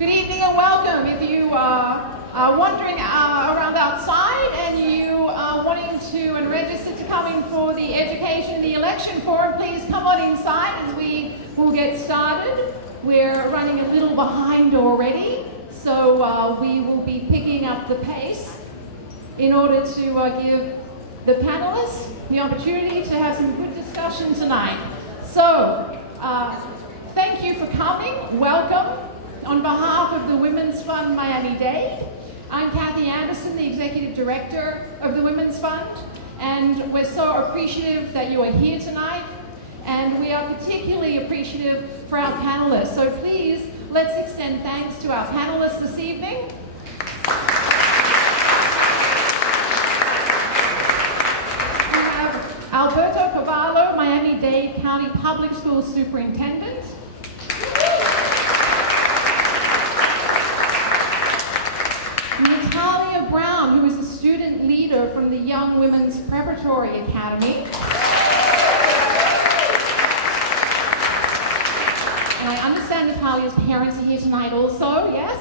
Good evening and welcome. If you are wandering around outside and you are wanting to and register to come in for the education, the election forum, please come on inside as we will get started. We're running a little behind already, so we will be picking up the pace in order to give the panelists the opportunity to have some good discussion tonight. So, thank you for coming. Welcome. On behalf of the Women's Fund Miami-Dade, I'm Kathy Andersen, the Executive Director of the Women's Fund, and we're so appreciative that you are here tonight, and we are particularly appreciative for our panelists. So please, let's extend thanks to our panelists this evening. We have Alberto Carvalho, Miami-Dade County Public Schools Superintendent. Natalia Brown, who is a student leader from the Young Women's Preparatory Academy. And I understand Natalia's parents are here tonight also, yes?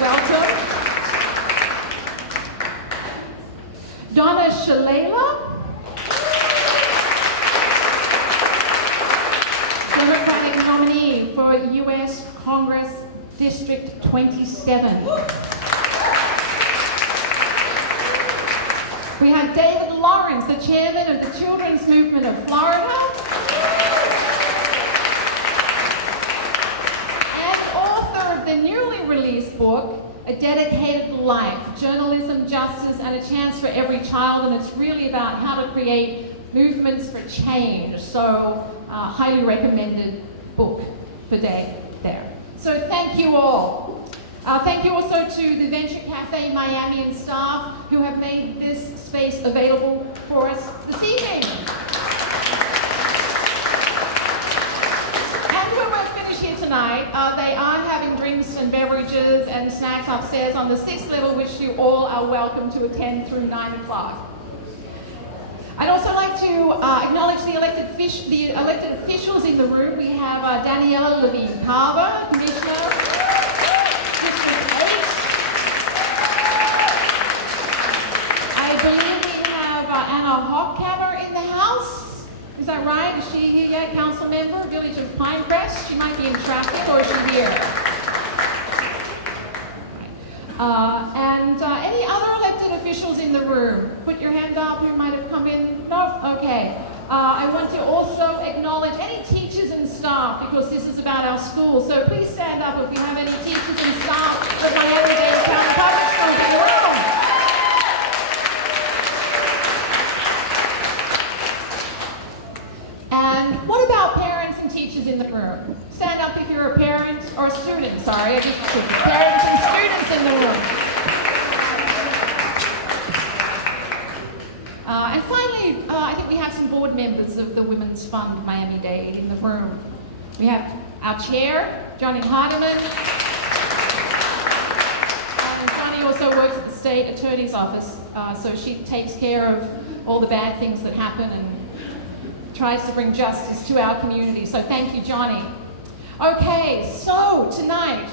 Welcome. Donna Shalala, Democratic nominee for U.S. Congress District 27. We have David Lawrence, the chairman of the Children's Movement of Florida. And author of the newly released book, A Dedicated Life, Journalism, Justice, and a Chance for Every Child. And it's really about how to create movements for change. So, highly recommended book for day there. So thank you all. Thank you also to the Venture Café Miami and staff who have made this space available for us this evening. And we won't finish here tonight. They are having drinks and beverages and snacks upstairs on the 6th level, which you all are welcome to attend through 9 o'clock. I'd also like to acknowledge the elected officials in the room. We have Daniela Levine-Carver, Commissioner, District 8. I believe we have Anna Hockhammer in the house. Is that right? Is she here yet? Council member, Village of Pinecrest. She might be in traffic, or is she here? And any other elected officials in the room? Put your hand up who might have come in. No? Okay. I want to also acknowledge any teachers and staff, because this is about our schools. So please stand up if you have any teachers and staff at Miami-Dade County Public Schools in the room. And what about parents and teachers in the room? Stand up if you're a parent, or a student, sorry. I just said parents and students in the room. And finally, I think we have some board members of the Women's Fund Miami-Dade in the room. We have our chair, Johnny Hardiman. And Johnny also works at the State Attorney's Office, so she takes care of all the bad things that happen and tries to bring justice to our community. So thank you, Johnny. Okay, so tonight,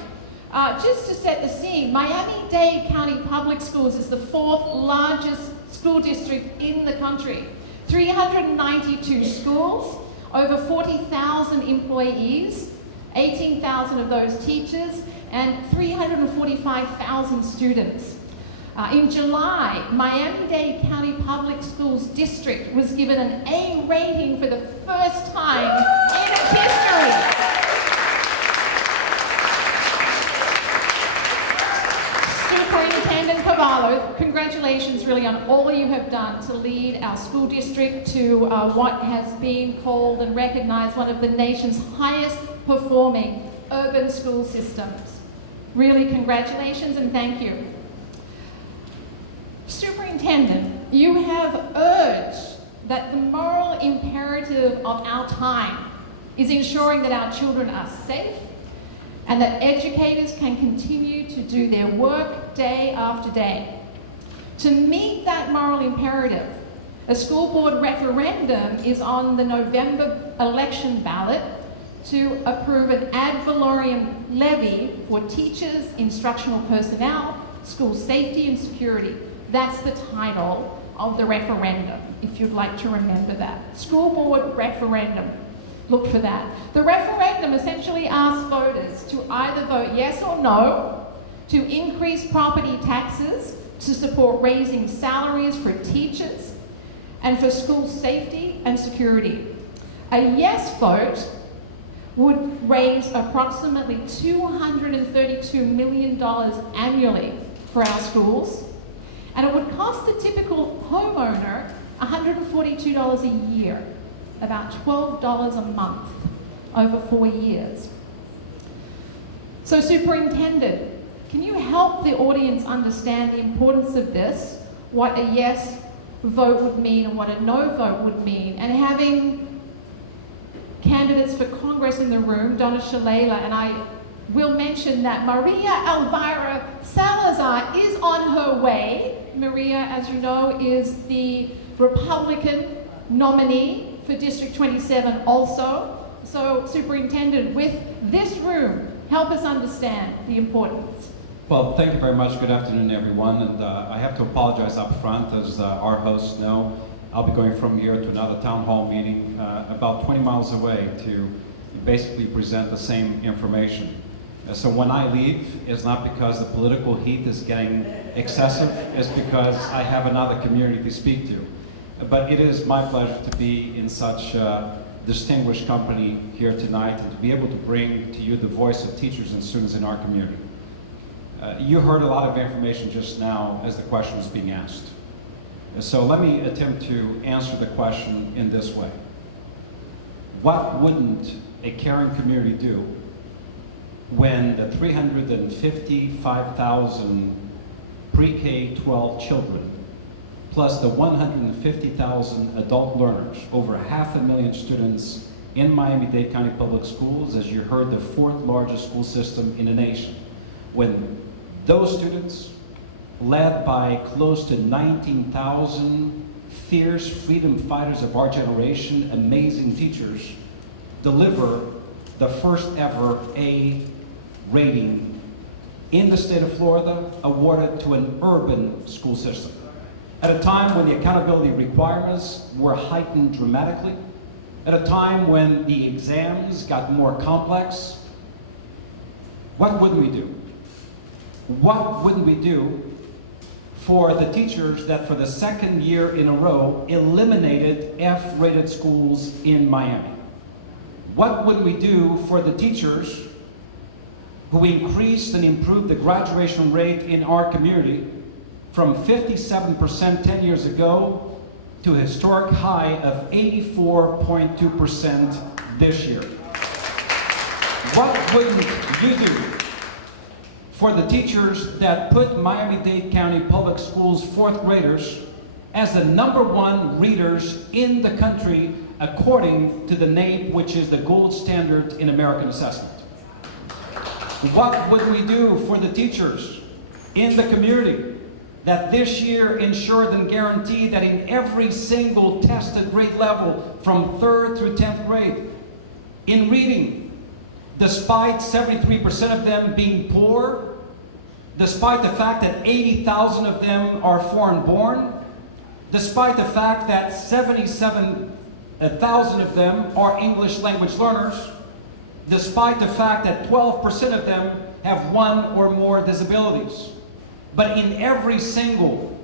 just to set the scene, Miami-Dade County Public Schools is the 4th largest school district in the country. 392 schools, over 40,000 employees, 18,000 of those teachers, and 345,000 students. In July, Miami-Dade County Public Schools District was given an A rating for the first time in its history. Superintendent Carvalho, congratulations really on all you have done to lead our school district to what has been called and recognized one of the nation's highest performing urban school systems. Really congratulations and thank you. Superintendent, you have urged that the moral imperative of our time is ensuring that our children are safe and that educators can continue to do their work day after day. To meet that moral imperative, a school board referendum is on the November election ballot to approve an ad valorem levy for teachers, instructional personnel, school safety and security. That's the title of the referendum, if you'd like to remember that. School board referendum. Look for that. The referendum essentially asks voters to either vote yes or no to increase property taxes to support raising salaries for teachers and for school safety and security. A yes vote would raise approximately $232 million annually for our schools, and it would cost the typical homeowner $142 a year, about $12 a month over 4 years. So, Superintendent, can you help the audience understand the importance of this, what a yes vote would mean and what a no vote would mean, and having candidates for Congress in the room, Donna Shalala, and I will mention that Maria Elvira Salazar is on her way. Maria, as you know, is the Republican nominee for District 27 also. So, Superintendent, with this room, help us understand the importance. Well, thank you very much. Good afternoon, everyone. And I have to apologize up front, as our hosts know. I'll be going from here to another town hall meeting about 20 miles away to basically present the same information. So when I leave, it's not because the political heat is getting excessive, it's because I have another community to speak to. But it is my pleasure to be in such distinguished company here tonight and to be able to bring to you the voice of teachers and students in our community. You heard a lot of information just now as the question was being asked. So let me attempt to answer the question in this way. What wouldn't a caring community do when the 355,000 pre-K-12 children plus the 150,000 adult learners, over 500,000 students in Miami-Dade County Public Schools, as you heard, the 4th largest school system in the nation, when those students, led by close to 19,000 fierce freedom fighters of our generation, amazing teachers, deliver the first ever A rating in the state of Florida, awarded to an urban school system. At a time when the accountability requirements were heightened dramatically, at a time when the exams got more complex, what wouldn't we do? What wouldn't we do for the teachers that for the 2nd year in a row eliminated F-rated schools in Miami? What would we do for the teachers who increased and improved the graduation rate in our community from 57% 10 years ago to a historic high of 84.2% this year? What wouldn't you do for the teachers that put Miami-Dade County Public Schools 4th graders as the #1 readers in the country according to the NAEP, which is the gold standard in American assessment? What would we do for the teachers in the community that this year ensured and guaranteed that in every single tested grade level from 3rd through 10th grade, in reading, despite 73% of them being poor, despite the fact that 80,000 of them are foreign-born, despite the fact that 77,000 of them are English language learners, despite the fact that 12% of them have 1 or more disabilities. But in every single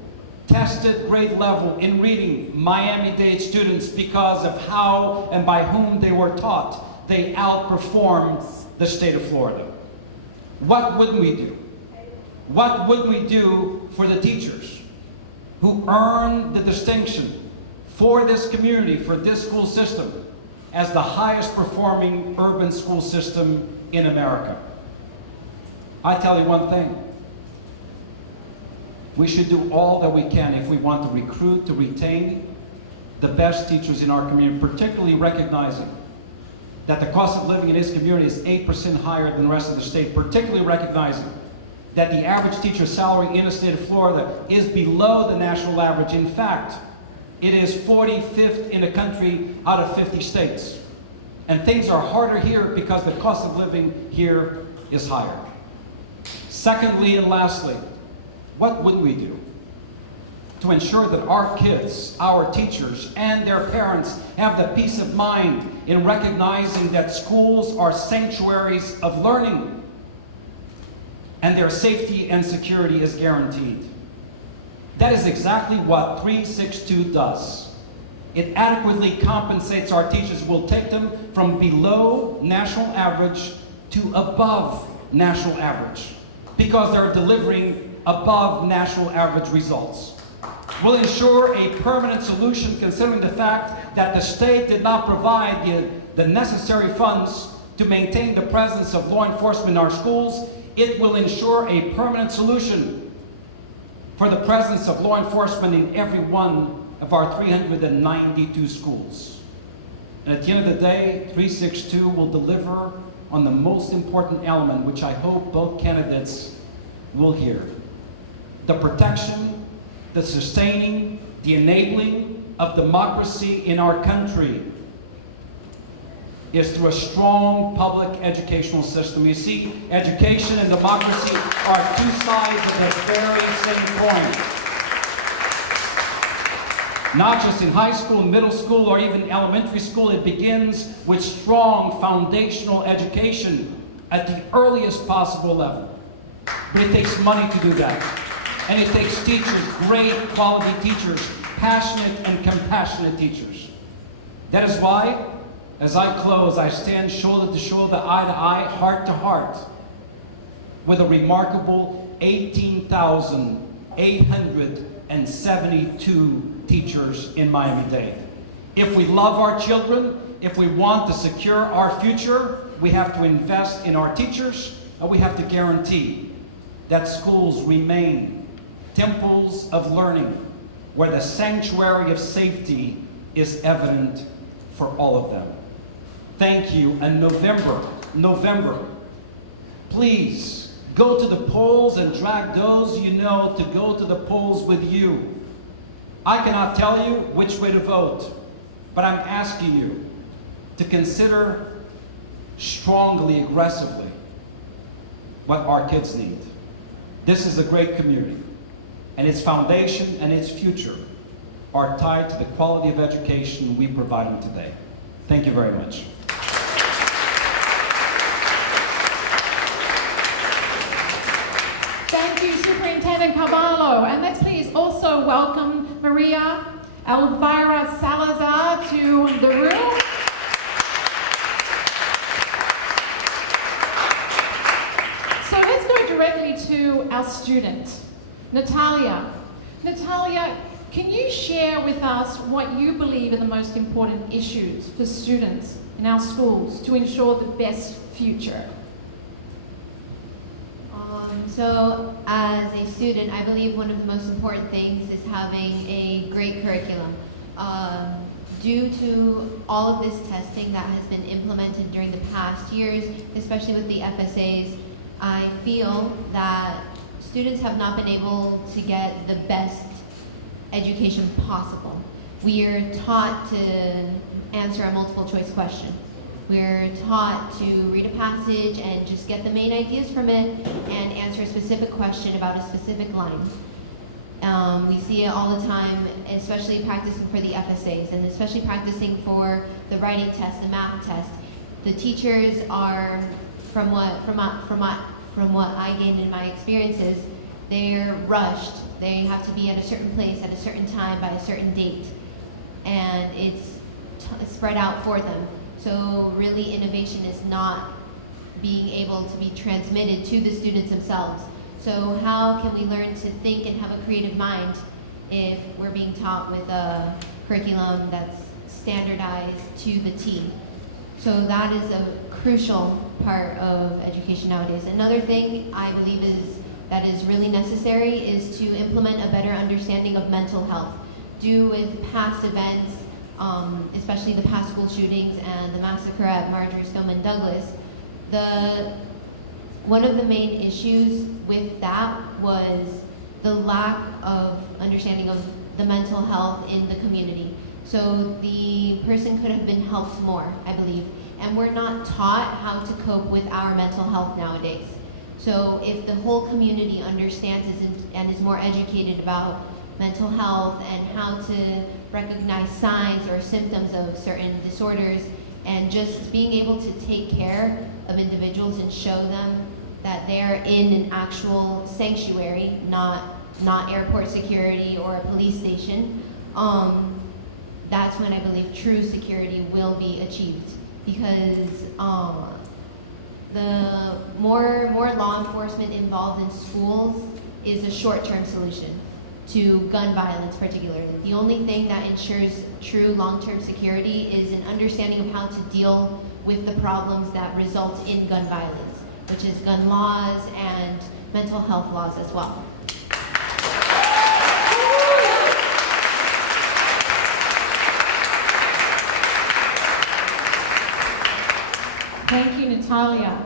tested grade level in reading, Miami-Dade students, because of how and by whom they were taught, they outperformed the state of Florida. What wouldn't we do? What would we do for the teachers who earned the distinction for this community, for this school system, as the highest performing urban school system in America? I tell you one thing. We should do all that we can if we want to recruit, to retain the best teachers in our community, particularly recognizing that the cost of living in this community is 8% higher than the rest of the state, particularly recognizing that the average teacher salary in the state of Florida is below the national average. In fact, it is 45th in the country out of 50 states. And things are harder here because the cost of living here is higher. Secondly and lastly, what would we do to ensure that our kids, our teachers, and their parents have the peace of mind in recognizing that schools are sanctuaries of learning and their safety and security is guaranteed? That is exactly what 362 does. It adequately compensates our teachers. Will take them from below national average to above national average because they're delivering above national average results. Will ensure a permanent solution considering the fact that the state did not provide the necessary funds to maintain the presence of law enforcement in our schools. It will ensure a permanent solution for the presence of law enforcement in every one of our 392 schools. And at the end of the day, 362 will deliver on the most important element, which I hope both candidates will hear: the protection, the sustaining, the enabling of democracy in our country is through a strong public educational system. You see, education and democracy are two sides of the very same coin. Not just in high school, middle school, or even elementary school, it begins with strong foundational education at the earliest possible level. But it takes money to do that. And it takes teachers, great quality teachers, passionate and compassionate teachers. That is why, as I close, I stand shoulder to shoulder, eye to eye, heart to heart, with a remarkable 18,872 teachers in Miami-Dade. If we love our children, if we want to secure our future, we have to invest in our teachers, and we have to guarantee that schools remain temples of learning, where the sanctuary of safety is evident for all of them. Thank you. And November, please go to the polls and drag those you know to go to the polls with you. I cannot tell you which way to vote, but I'm asking you to consider strongly, aggressively what our kids need. This is a great community, and its foundation and its future are tied to the quality of education we provide them today. Thank you very much. Thank you, Superintendent Carvalho. And let's please also welcome Maria Elvira Salazar to the room. So let's go directly to our student, Natalia. Natalia, can you share with us what you believe are the most important issues for students in our schools to ensure the best future? So as a student, I believe one of the most important things is having a great curriculum. Due to all of this testing that has been implemented during the past years, especially with the FSAs, I feel that students have not been able to get the best education possible. We are taught to answer a multiple choice question. We're taught to read a passage and just get the main ideas from it and answer a specific question about a specific line. We see it all the time, especially practicing for the FSAs and especially practicing for the writing test, the math test. The teachers are, from what I gained in my experiences, they're rushed. They have to be at a certain place at a certain time by a certain date, and it's spread out for them. So really, innovation is not being able to be transmitted to the students themselves. So how can we learn to think and have a creative mind if we're being taught with a curriculum that's standardized to the T? So that is a crucial part of education nowadays. Another thing I believe that is really necessary is to implement a better understanding of mental health. Due with past events, especially the past school shootings and the massacre at Marjory Stoneman Douglas, one of the main issues with that was the lack of understanding of the mental health in the community. So the person could have been helped more, I believe. and we're not taught how to cope with our mental health nowadays. So if the whole community understands and is more educated about mental health and how to recognize signs or symptoms of certain disorders, and just being able to take care of individuals and show them that they're in an actual sanctuary, not airport security or a police station, that's when I believe true security will be achieved. Because the more law enforcement involved in schools is a short-term solution to gun violence particularly. The only thing that ensures true long-term security is an understanding of how to deal with the problems that result in gun violence, which is gun laws and mental health laws as well. Thank you, Natalia.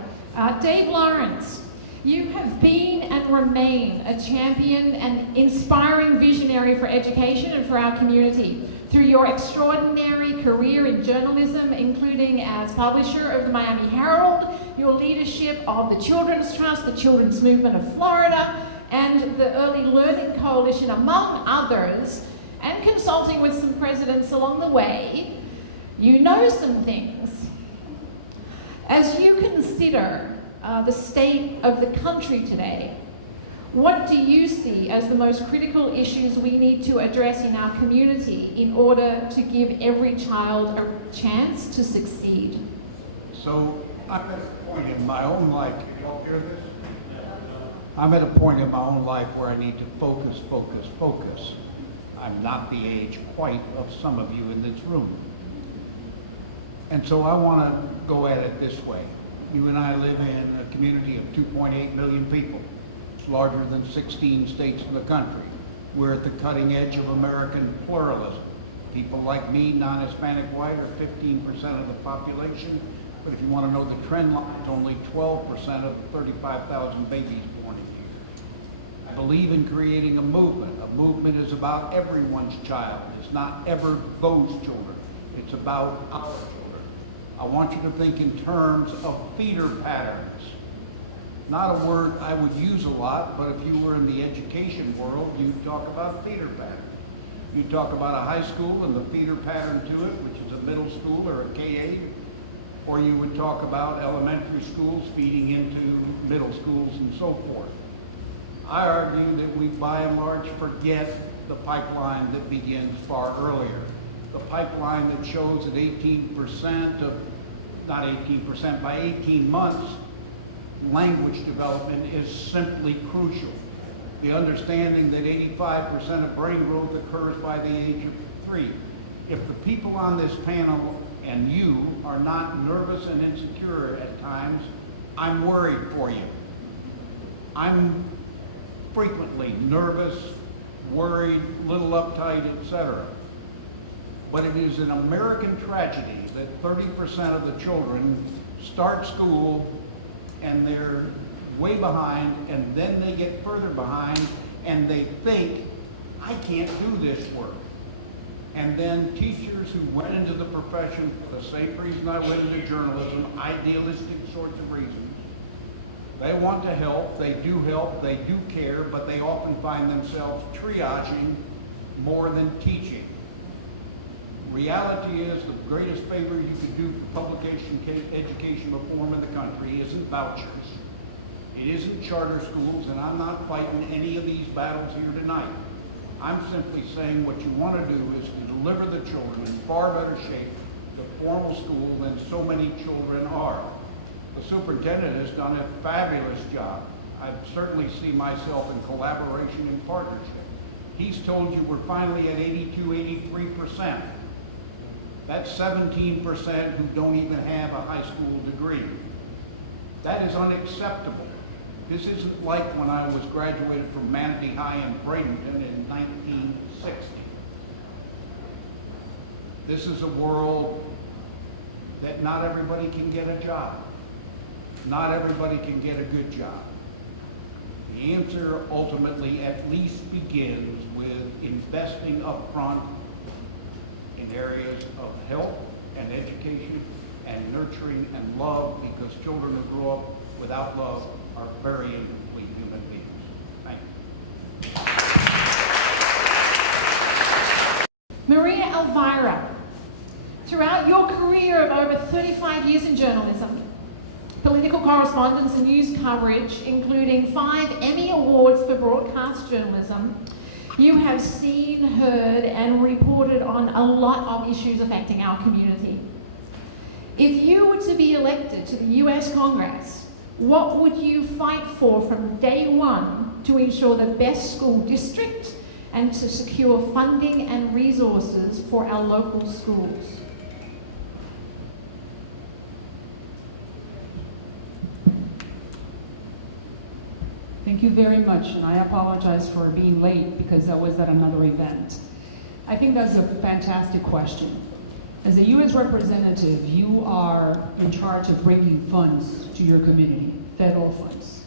Dave Lawrence, you have been and remain a champion and inspiring visionary for education and for our community through your extraordinary career in journalism, including as publisher of the Miami Herald, your leadership of the Children's Trust, the Children's Movement of Florida, and the Early Learning Coalition, among others, and consulting with some presidents along the way. You know some things. As you consider the state of the country today, what do you see as the most critical issues we need to address in our community in order to give every child a chance to succeed? So I'm at a point in my own life, can you all hear this? I'm at a point in my own life where I need to focus. I'm not the age quite of some of you in this room. And so I want to go at it this way. You and I live in a community of 2.8 million people. It's larger than 16 states in the country. We're at the cutting edge of American pluralism. People like me, non-Hispanic white, are 15% of the population. But if you want to know the trend line, it's only 12% of the 35,000 babies born a year. I believe in creating a movement. A movement is about everyone's child. It's not ever those children. It's about our children. I want you to think in terms of feeder patterns. Not a word I would use a lot, but if you were in the education world, you'd talk about feeder patterns. You'd talk about a high school and the feeder pattern to it, which is a middle school or a K-8, or you would talk about elementary schools feeding into middle schools and so forth. I argue that we, by and large, forget the pipeline that begins far earlier. The pipeline that shows that 18% of, not 18%, by 18 months, language development is simply crucial. The understanding that 85% of brain growth occurs by the age of 3. If the people on this panel and you are not nervous and insecure at times, I'm worried for you. I'm frequently nervous, worried, little uptight, etc. But it is an American tragedy that 30% of the children start school and they're way behind, and then they get further behind and they think, I can't do this work. And then teachers who went into the profession for the same reason I went into journalism, idealistic sorts of reasons, they want to help, they do care, but they often find themselves triaging more than teaching. Reality is the greatest favor you could do for publication education reform in the country isn't vouchers. It isn't charter schools, and I'm not fighting any of these battles here tonight. I'm simply saying what you want to do is to deliver the children in far better shape to formal school than so many children are. The superintendent has done a fabulous job. I certainly see myself in collaboration and partnership. He's told you we're finally at 83%. That's 17% who don't even have a high school degree. That is unacceptable. This isn't like when I was graduated from Manatee High in Bradenton in 1960. This is a world that not everybody can get a job. Not everybody can get a good job. The answer ultimately at least begins with investing up front in areas of health and education and nurturing and love, because children who grow up without love are very incomplete human beings. Thank you. Maria Elvira, throughout your career of over 35 years in journalism, political correspondence and news coverage, including 5 Emmy Awards for broadcast journalism, you have seen, heard, and reported on a lot of issues affecting our community. If you were to be elected to the US Congress, what would you fight for from day one to ensure the best school district and to secure funding and resources for our local schools? Thank you very much, and I apologize for being late because I was at another event. I think that's a fantastic question. As a U.S. representative, you are in charge of bringing funds to your community, federal funds.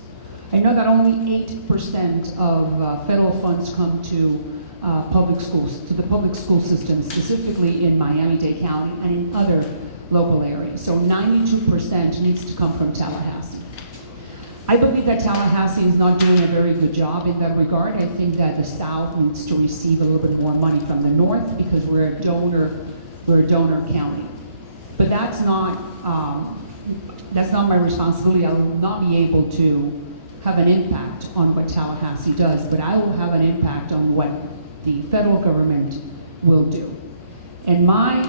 I know that only 8% of federal funds come to public schools, to the public school system, specifically in Miami-Dade County and in other local areas. So 92% needs to come from Tallahassee. I believe that Tallahassee is not doing a very good job in that regard. I think that the South needs to receive a little bit more money from the North because we're a donor county. But that's not my responsibility. I will not be able to have an impact on what Tallahassee does, but I will have an impact on what the federal government will do. And my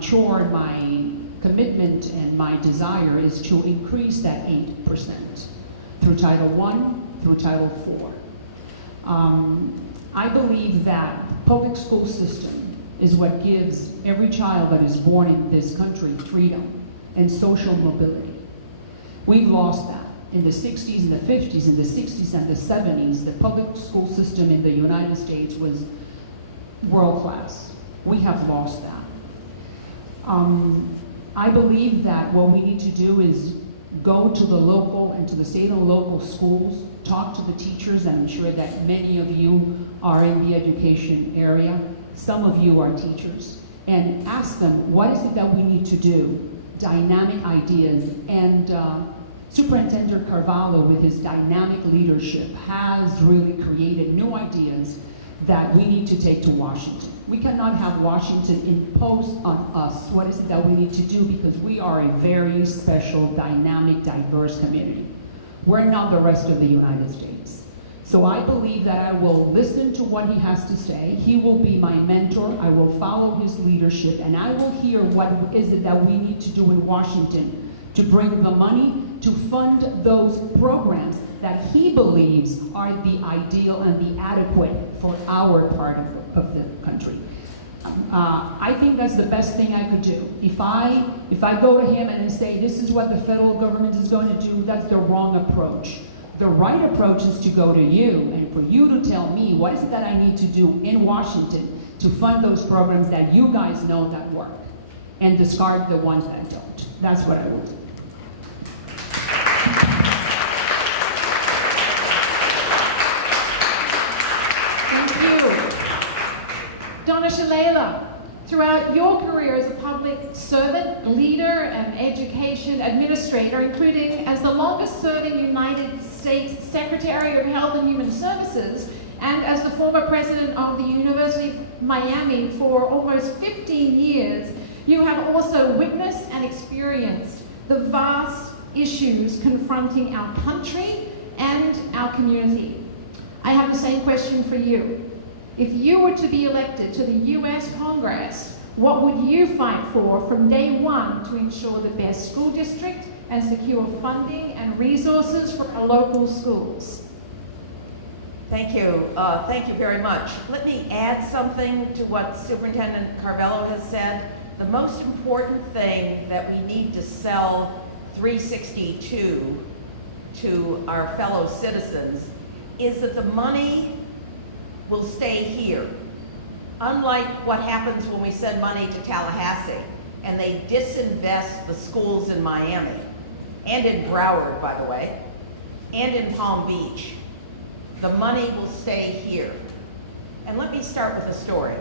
chore, my commitment and my desire is to increase that 8% through Title I, through Title IV. I believe that public school system is what gives every child that is born in this country freedom and social mobility. We've lost that. In the 60s and the 50s, in the 60s and the 70s, the public school system in the United States was world class. We have lost that. I believe that what we need to do is go to the local and to the state and local schools, talk to the teachers. I'm sure that many of you are in the education area. Some of you are teachers. And ask them, what is it that we need to do? Dynamic ideas. And Superintendent Carvalho, with his dynamic leadership, has really created new ideas that we need to take to Washington. We cannot have Washington impose on us what is it that we need to do, because we are a very special, dynamic, diverse community. We're not the rest of the United States. So I believe that I will listen to what he has to say. He will be my mentor. I will follow his leadership, and I will hear what is it that we need to do in Washington to bring the money to fund those programs that he believes are the ideal and the adequate for our part of the country. I think that's the best thing I could do. If I go to him and say, this is what the federal government is going to do, that's the wrong approach. The right approach is to go to you and for you to tell me what is it that I need to do in Washington to fund those programs that you guys know that work and discard the ones that don't. That's what I would do. Donna Shalala, throughout your career as a public servant, leader, and education administrator, including as the longest-serving United States Secretary of Health and Human Services, and as the former president of the University of Miami for almost 15 years, you have also witnessed and experienced the vast issues confronting our country and our community. I have the same question for you. If you were to be elected to the US Congress, what would you fight for from day one to ensure the best school district and secure funding and resources for our local schools? Thank you. Thank you very much. Let me add something to what Superintendent Carvalho has said. The most important thing that we need to sell 362 to our fellow citizens is that the money will stay here. Unlike what happens when we send money to Tallahassee and they disinvest the schools in Miami, and in Broward, by the way, and in Palm Beach, the money will stay here. And let me start with a story.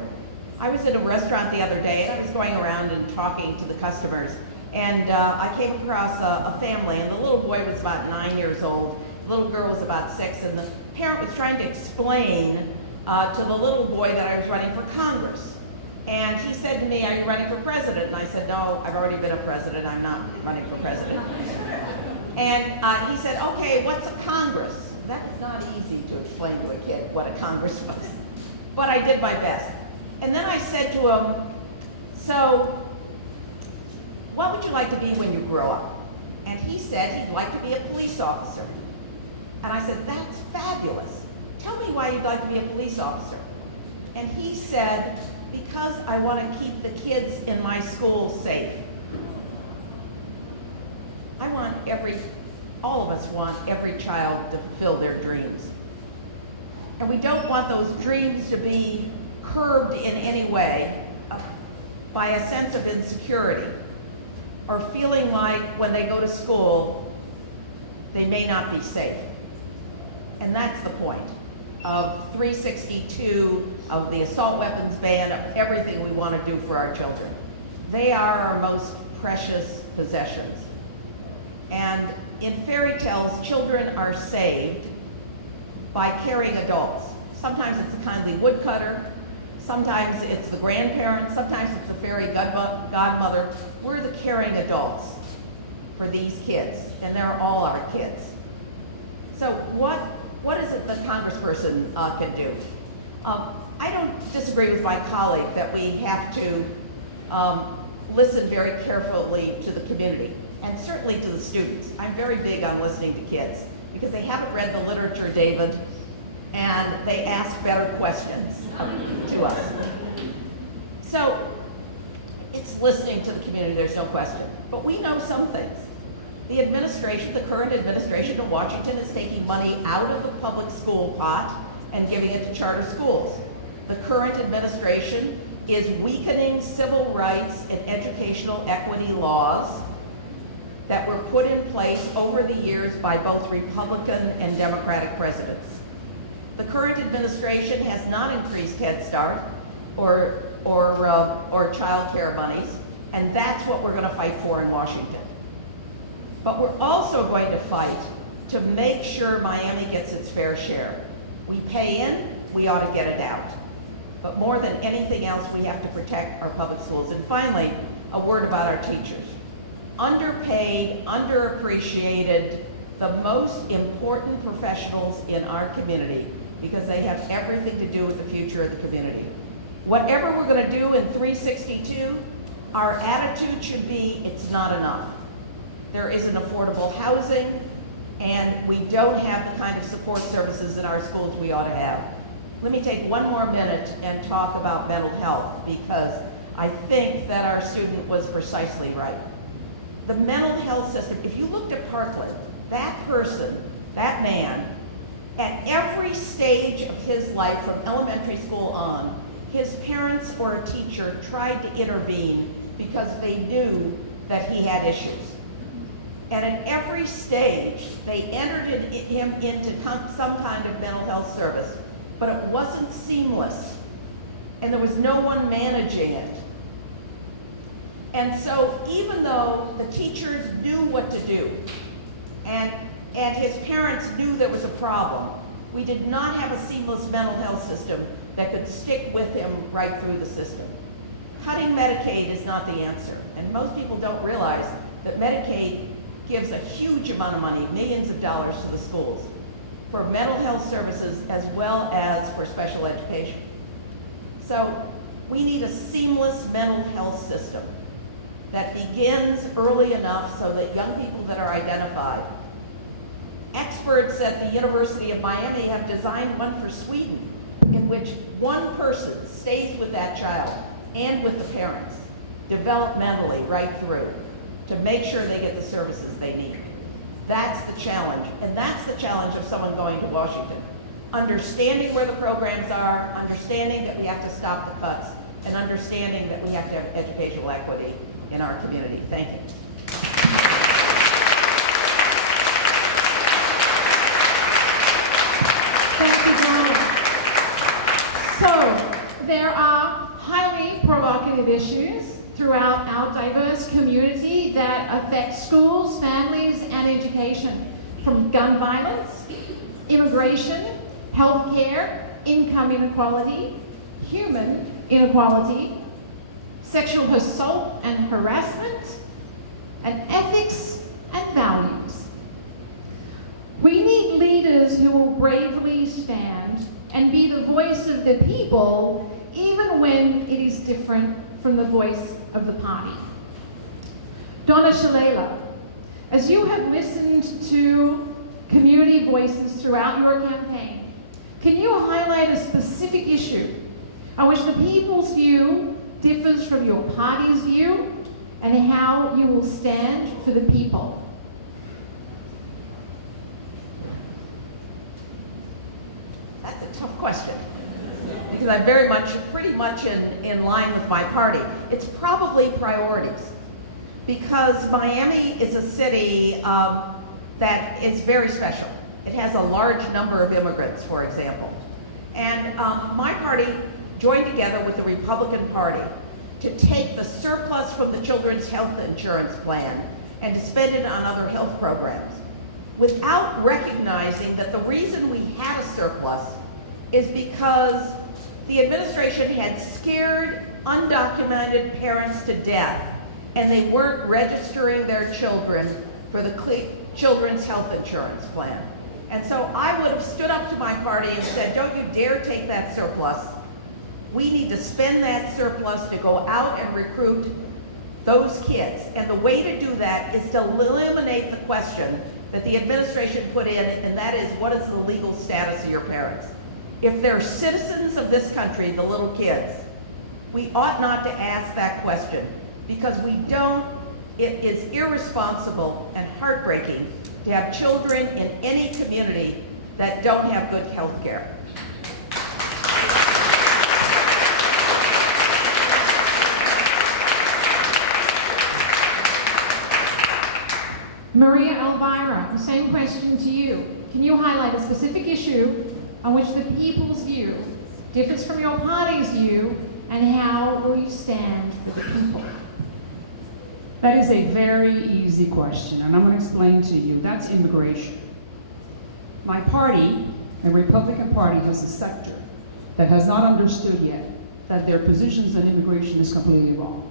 I was at a restaurant the other day and I was going around and talking to the customers, And I came across a family, and the little boy was about 9 years old. The little girl was about 6, and the parent was trying to explain to the little boy that I was running for Congress. And he said to me, "Are you running for president?" And I said, "No, I've already been a president. I'm not running for president." And he said, "Okay, what's a Congress?" That's not easy to explain to a kid what a Congress was. But I did my best. And then I said to him, "So, what would you like to be when you grow up?" And he said he'd like to be a police officer. And I said, "That's fabulous. Tell me why you'd like to be a police officer." And he said, "Because I want to keep the kids in my school safe." All of us want every child to fulfill their dreams. And we don't want those dreams to be curbed in any way by a sense of insecurity or feeling like when they go to school, they may not be safe. And that's the point of 362, of the assault weapons ban, of everything we want to do for our children. They are our most precious possessions. And in fairy tales, children are saved by caring adults. Sometimes it's a kindly woodcutter, sometimes it's the grandparents, sometimes it's the fairy godmother. We're the caring adults for these kids, and they're all our kids. So what is it that congressperson can do? I don't disagree with my colleague that we have to listen very carefully to the community, and certainly to the students. I'm very big on listening to kids because they haven't read the literature, David, and they ask better questions to us. So it's listening to the community, there's no question. But we know some things. The administration, the current administration in Washington, is taking money out of the public school pot and giving it to charter schools. The current administration is weakening civil rights and educational equity laws that were put in place over the years by both Republican and Democratic presidents. The current administration has not increased Head Start or child care monies, and that's what we're going to fight for in Washington. But we're also going to fight to make sure Miami gets its fair share. We pay in, we ought to get it out. But more than anything else, we have to protect our public schools. And finally, a word about our teachers. Underpaid, underappreciated, the most important professionals in our community because they have everything to do with the future of the community. Whatever we're going to do in 362, our attitude should be, it's not enough. There isn't affordable housing, and we don't have the kind of support services in our schools we ought to have. Let me take one more minute and talk about mental health, because I think that our student was precisely right. The mental health system, if you looked at Parkland, that person, that man, at every stage of his life from elementary school on, his parents or a teacher tried to intervene because they knew that he had issues. And at every stage, they entered him into some kind of mental health service, but it wasn't seamless, and there was no one managing it. And so even though the teachers knew what to do, and his parents knew there was a problem, we did not have a seamless mental health system that could stick with him right through the system. Cutting Medicaid is not the answer, and most people don't realize that Medicaid gives a huge amount of money, millions of dollars to the schools for mental health services as well as for special education. So we need a seamless mental health system that begins early enough so that young people that are identified. Experts at the University of Miami have designed one for Sweden in which one person stays with that child and with the parents developmentally right through to make sure they get the services they need. That's the challenge, and that's the challenge of someone going to Washington. Understanding where the programs are, understanding that we have to stop the cuts, and understanding that we have to have educational equity in our community. Thank you. Thank you, Donna. So, there are highly provocative issues throughout our diverse community that affect schools, families, and education, from gun violence, immigration, healthcare, income inequality, human inequality, sexual assault and harassment, and ethics and values. We need leaders who will bravely stand and be the voice of the people, even when it is different from the voice of the party. Donna Shalala, as you have listened to community voices throughout your campaign, can you highlight a specific issue on which the people's view differs from your party's view, and how you will stand for the people? That's a tough question, because I'm pretty much in line with my party. It's probably priorities, because Miami is a city that is very special. It has a large number of immigrants, for example. And my party joined together with the Republican Party to take the surplus from the Children's Health Insurance Plan and to spend it on other health programs, without recognizing that the reason we had a surplus is because the administration had scared undocumented parents to death, and they weren't registering their children for the Children's Health Insurance Plan. And so I would have stood up to my party and said, don't you dare take that surplus. We need to spend that surplus to go out and recruit those kids. And the way to do that is to eliminate the question that the administration put in, and that is, what is the legal status of your parents? If they're citizens of this country, the little kids, we ought not to ask that question, because we don't. It is irresponsible and heartbreaking to have children in any community that don't have good health care. Maria Elvira, the same question to you. Can you highlight a specific issue on which the people's view differs from your party's view, and how will you stand for the people? That is a very easy question, and I'm going to explain to you. That's immigration. My party, the Republican Party, has a sector that has not understood yet that their positions on immigration is completely wrong.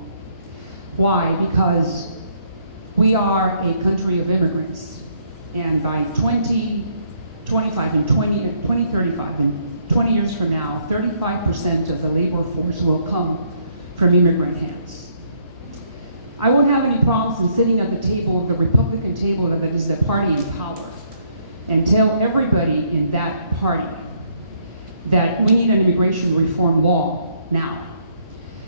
Why? Because we are a country of immigrants, and by 2035 and 2035 and 20 years from now, 35% of the labor force will come from immigrant hands. I won't have any problems in sitting at the table, the Republican table that is the party in power, and tell everybody in that party that we need an immigration reform law now.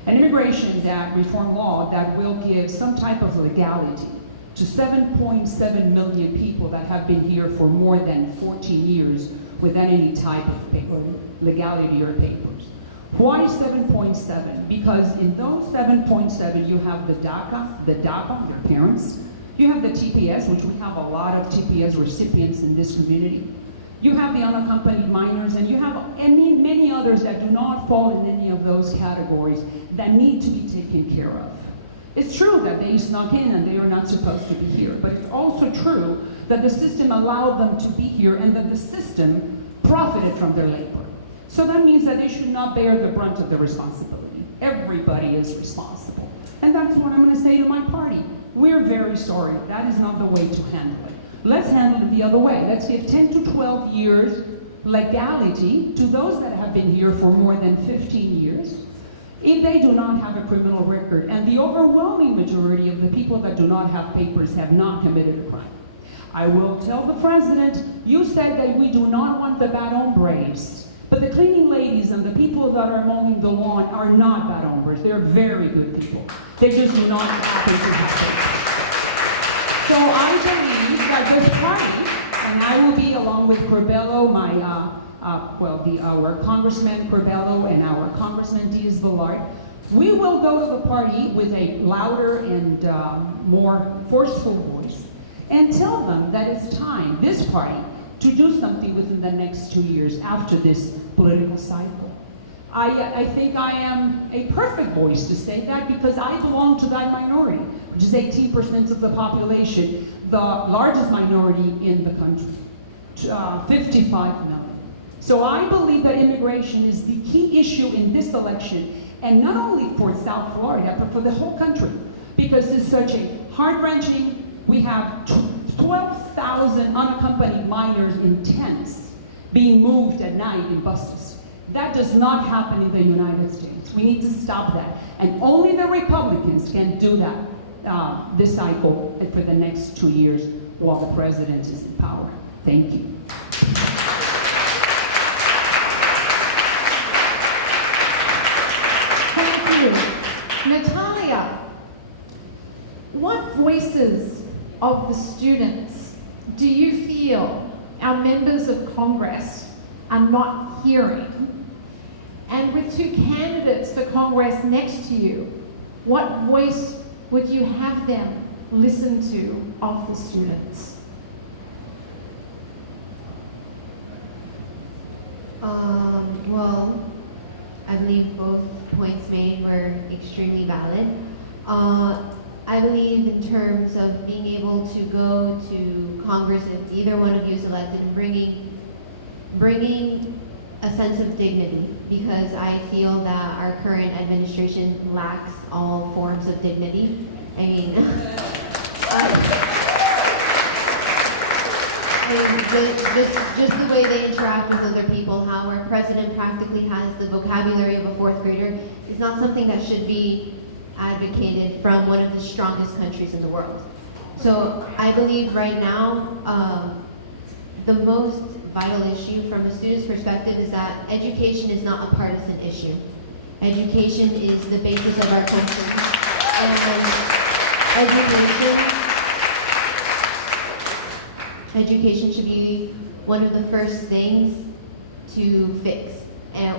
An immigration reform law that will give some type of legality to 7.7 million people that have been here for more than 14 years without any type of legality or papers. Why 7.7? Because in those 7.7, you have the DACA, their parents. You have the TPS, which we have a lot of TPS recipients in this community. You have the unaccompanied minors, and you have many others that do not fall in any of those categories that need to be taken care of. It's true that they snuck in and they are not supposed to be here, but it's also true that the system allowed them to be here and that the system profited from their labor. So that means that they should not bear the brunt of the responsibility. Everybody is responsible. And that's what I'm going to say to my party. We're very sorry. That is not the way to handle it. Let's handle it the other way. Let's give 10 to 12 years legality to those that have been here for more than 15 years. If they do not have a criminal record, and the overwhelming majority of the people that do not have papers have not committed a crime. I will tell the president, you said that we do not want the bad hombres, but the cleaning ladies and the people that are mowing the lawn are not bad hombres. They're very good people. They just do not happen to have papers. So I believe that this party, and I will be along with Corbello, our Congressman Corbello and our Congressman Diaz-Balart, we will go to the party with a louder and more forceful voice and tell them that it's time, this party, to do something within the next 2 years after this political cycle. I think I am a perfect voice to say that because I belong to that minority, which is 18% of the population, the largest minority in the country, 55 million. So I believe that immigration is the key issue in this election, and not only for South Florida, but for the whole country, because it's such a heart-wrenching, we have 12,000 unaccompanied minors in tents being moved at night in buses. That does not happen in the United States. We need to stop that. And only the Republicans can do that this cycle and for the next 2 years while the president is in power. Thank you. Thank you. Natalia, what voices of the students do you feel our members of Congress are not hearing? And with two candidates for Congress next to you, what voice would you have them listen to of the students? Well, I believe both points made were extremely valid. I believe in terms of being able to go to Congress if either one of you is elected and bringing a sense of dignity, because I feel that our current administration lacks all forms of dignity. I mean, just the way they interact with other people, how our president practically has the vocabulary of a fourth grader, is not something that should be advocated from one of the strongest countries in the world. So I believe right now, the most vital issue from a student's perspective is that education is not a partisan issue. Education is the basis of our country. And education should be one of the first things to fix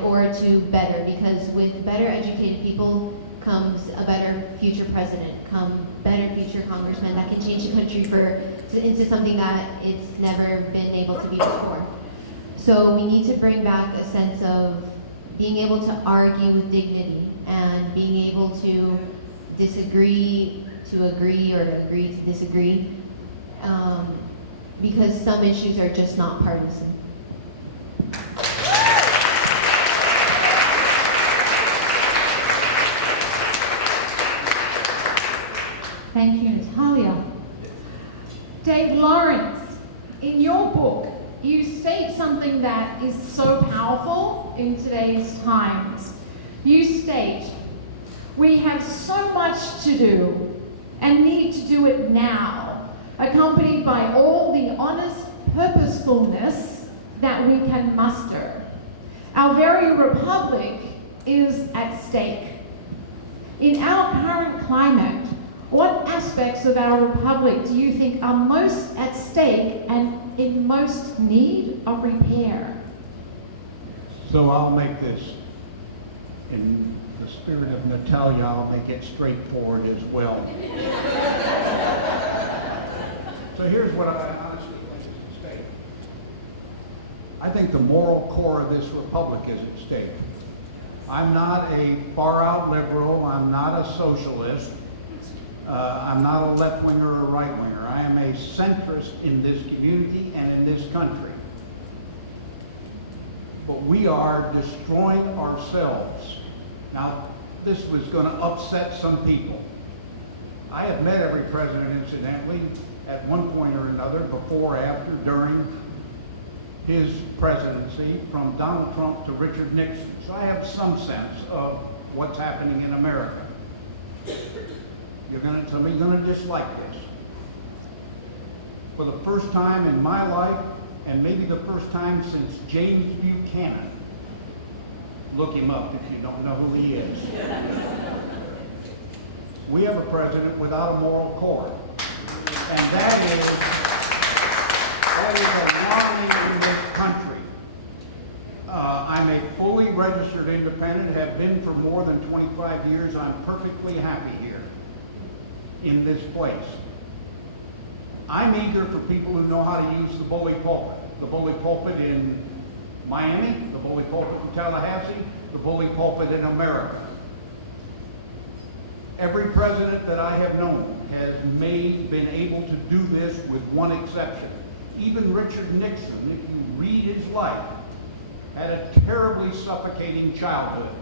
or to better, because with better educated people comes a better future president, come better future congressman that can change the country into something that it's never been able to be before. So we need to bring back a sense of being able to argue with dignity and being able to disagree to agree or agree to disagree, because some issues are just not partisan. Thank you, Natalia. Dave Lawrence, in your book, you state something that is so powerful in today's times. You state, "We have so much to do and need to do it now, accompanied by all the honest purposefulness that we can muster. Our very republic is at stake. In our current climate, what aspects of our republic do you think are most at stake and in most need of repair?" So I'll make this, in the spirit of Natalia, I'll make it straightforward as well. So here's what I honestly think is at stake. I think the moral core of this republic is at stake. I'm not a far-out liberal, I'm not a socialist, I'm not a left-winger or a right-winger. I am a centrist in this community and in this country. But we are destroying ourselves. Now, this was going to upset some people. I have met every president, incidentally, at one point or another, before, after, during his presidency, from Donald Trump to Richard Nixon. So I have some sense of what's happening in America. Somebody's going to dislike this. For the first time in my life, and maybe the first time since James Buchanan, look him up if you don't know who he is. We have a president without a moral core. And that is alarming in this country. I'm a fully registered independent, have been for more than 25 years. I'm perfectly happy here in this place. I'm eager for people who know how to use the bully pulpit. The bully pulpit in Miami, the bully pulpit in Tallahassee, the bully pulpit in America. Every president that I have known has been able to do this with one exception. Even Richard Nixon, if you read his life, had a terribly suffocating childhood.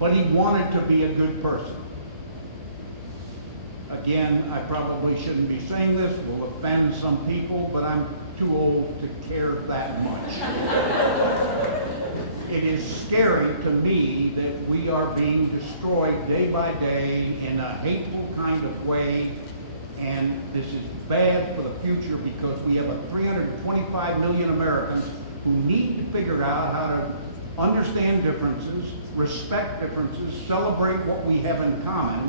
But he wanted to be a good person. Again, I probably shouldn't be saying this, will offend some people, but I'm too old to care that much. It is scary to me that we are being destroyed day by day in a hateful kind of way, and this is bad for the future because we have 325 million Americans who need to figure out how to understand differences, respect differences, celebrate what we have in common,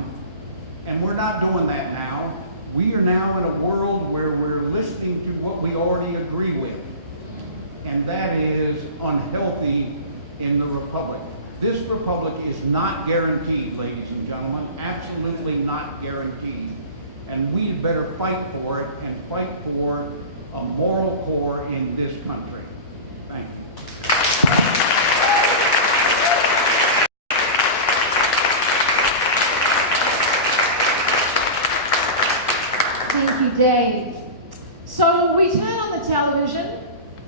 and we're not doing that now. We are now in a world where we're listening to what we already agree with, and that is unhealthy in the republic. This republic is not guaranteed, ladies and gentlemen, absolutely not guaranteed. And we better fight for it and fight for a moral core in this country. Thank you. Thank you, Dave. So we turn on the television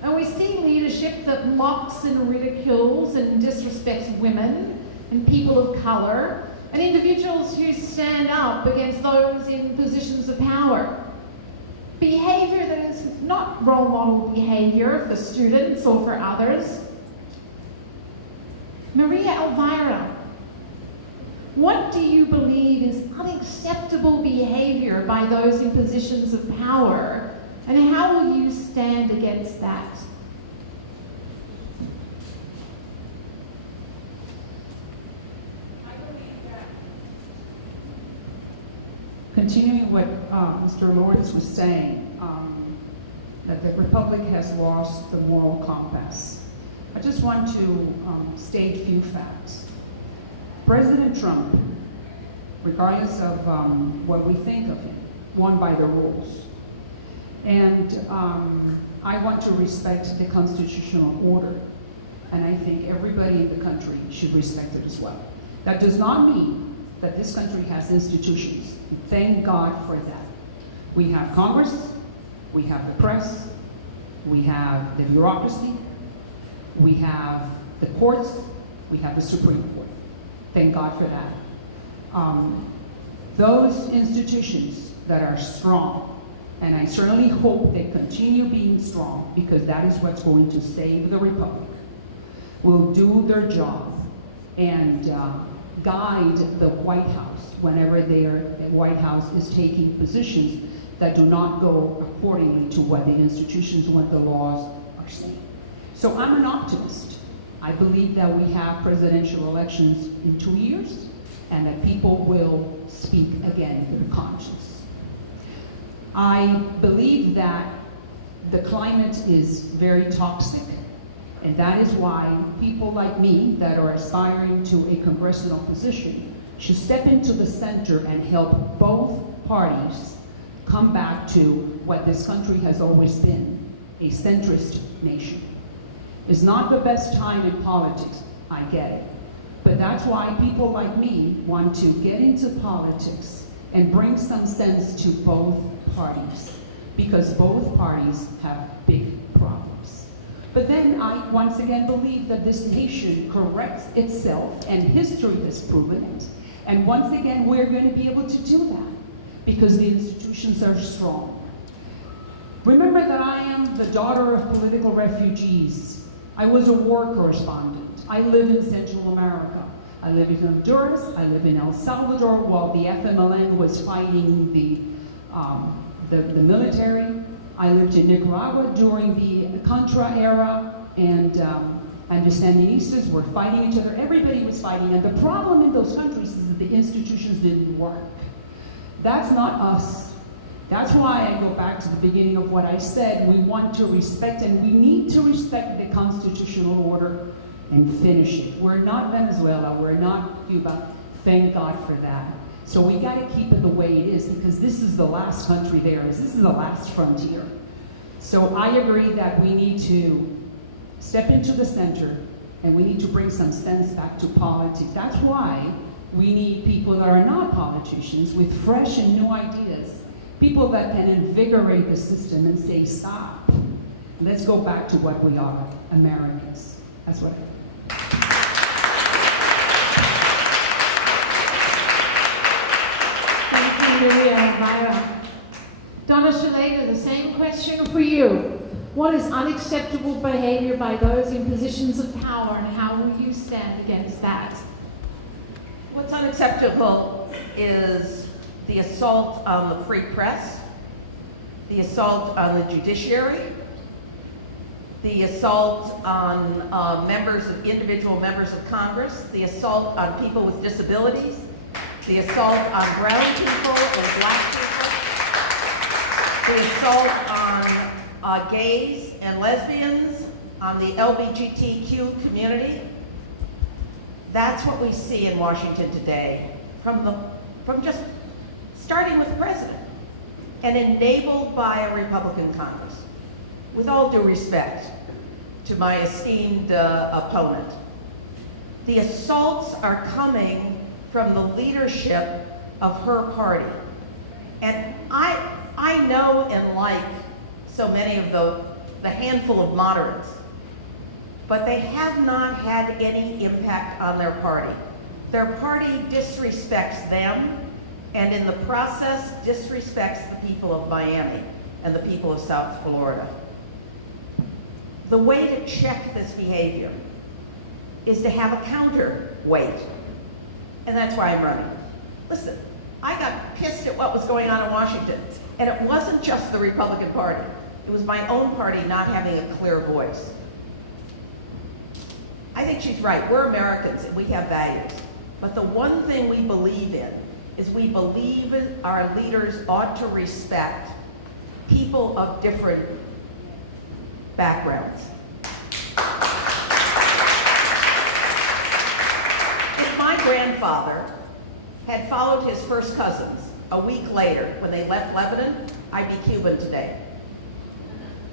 and we see leadership that mocks and ridicules and disrespects women and people of color and individuals who stand up against those in positions of power. Behavior that is not role model behavior for students or for others. Maria Elvira, what do you believe is unacceptable behavior by those in positions of power, and how will you stand against that? Continuing what Mr. Lawrence was saying, that the Republic has lost the moral compass. I just want to state a few facts. President Trump, regardless of what we think of him, won by the rules. And I want to respect the constitutional order. And I think everybody in the country should respect it as well. That does not mean that this country has institutions. Thank God for that. We have Congress, we have the press, we have the bureaucracy, we have the courts, we have the Supreme Court. Thank God for that. Those institutions that are strong, and I certainly hope they continue being strong because that is what's going to save the Republic, will do their job and guide the White House whenever the White House is taking positions that do not go accordingly to what the institutions, what the laws are saying. So I'm an optimist. I believe that we have presidential elections in 2 years and that people will speak again with conscience. I believe that the climate is very toxic, and that is why people like me that are aspiring to a congressional position should step into the center and help both parties come back to what this country has always been, a centrist nation. It's not the best time in politics, I get it. But that's why people like me want to get into politics and bring some sense to both parties, because both parties have big problems. But then I once again believe that this nation corrects itself, and history has proven it. And once again, we're going to be able to do that because the institutions are strong. Remember that I am the daughter of political refugees. I was a war correspondent. I live in Central America. I live in Honduras. I live in El Salvador while the FMLN was fighting the military. I lived in Nicaragua during the Contra era, and the Sandinistas were fighting each other. Everybody was fighting, and the problem in those countries is that the institutions didn't work. That's not us. That's why I go back to the beginning of what I said. We want to respect, and we need to respect the constitutional order and finish it. We're not Venezuela, we're not Cuba. Thank God for that. So we got to keep it the way it is, because this is the last country there is. This is the last frontier. So I agree that we need to step into the center, and we need to bring some sense back to politics. That's why we need people that are not politicians with fresh and new ideas, people that can invigorate the system and say, stop. Let's go back to what we are, Americans. That's what Thank you, Maria and Myra. Donna Shalala, the same question for you. What is unacceptable behavior by those in positions of power, and how will you stand against that? What's unacceptable is the assault on the free press, the assault on the judiciary, the assault on individual members of Congress, the assault on people with disabilities, the assault on brown people or black people, the assault on gays and lesbians, on the LGBTQ community. That's what we see in Washington today, from just starting with the president and enabled by a Republican Congress. With all due respect to my esteemed opponent, the assaults are coming from the leadership of her party. And I know and like so many of the handful of moderates, but they have not had any impact on their party. Their party disrespects them, and in the process disrespects the people of Miami and the people of South Florida. The way to check this behavior is to have a counterweight, and that's why I'm running. Listen, I got pissed at what was going on in Washington, and it wasn't just the Republican Party. It was my own party not having a clear voice. I think she's right. We're Americans and we have values. But the one thing we believe in is we believe our leaders ought to respect people of different backgrounds. If my grandfather had followed his first cousins a week later when they left Lebanon, I'd be Cuban today.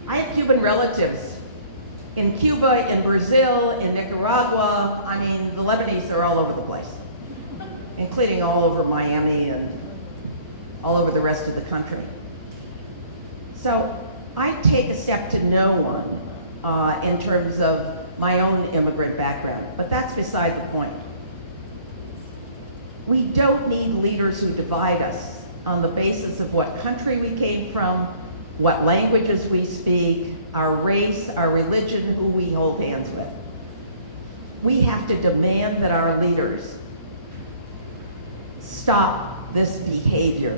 I have Cuban relatives in Cuba, in Brazil, in Nicaragua. I mean, the Lebanese are all over the place, including all over Miami and all over the rest of the country. So I take a step to no one in terms of my own immigrant background, but that's beside the point. We don't need leaders who divide us on the basis of what country we came from, what languages we speak, our race, our religion, who we hold hands with. We have to demand that our leaders stop this behavior,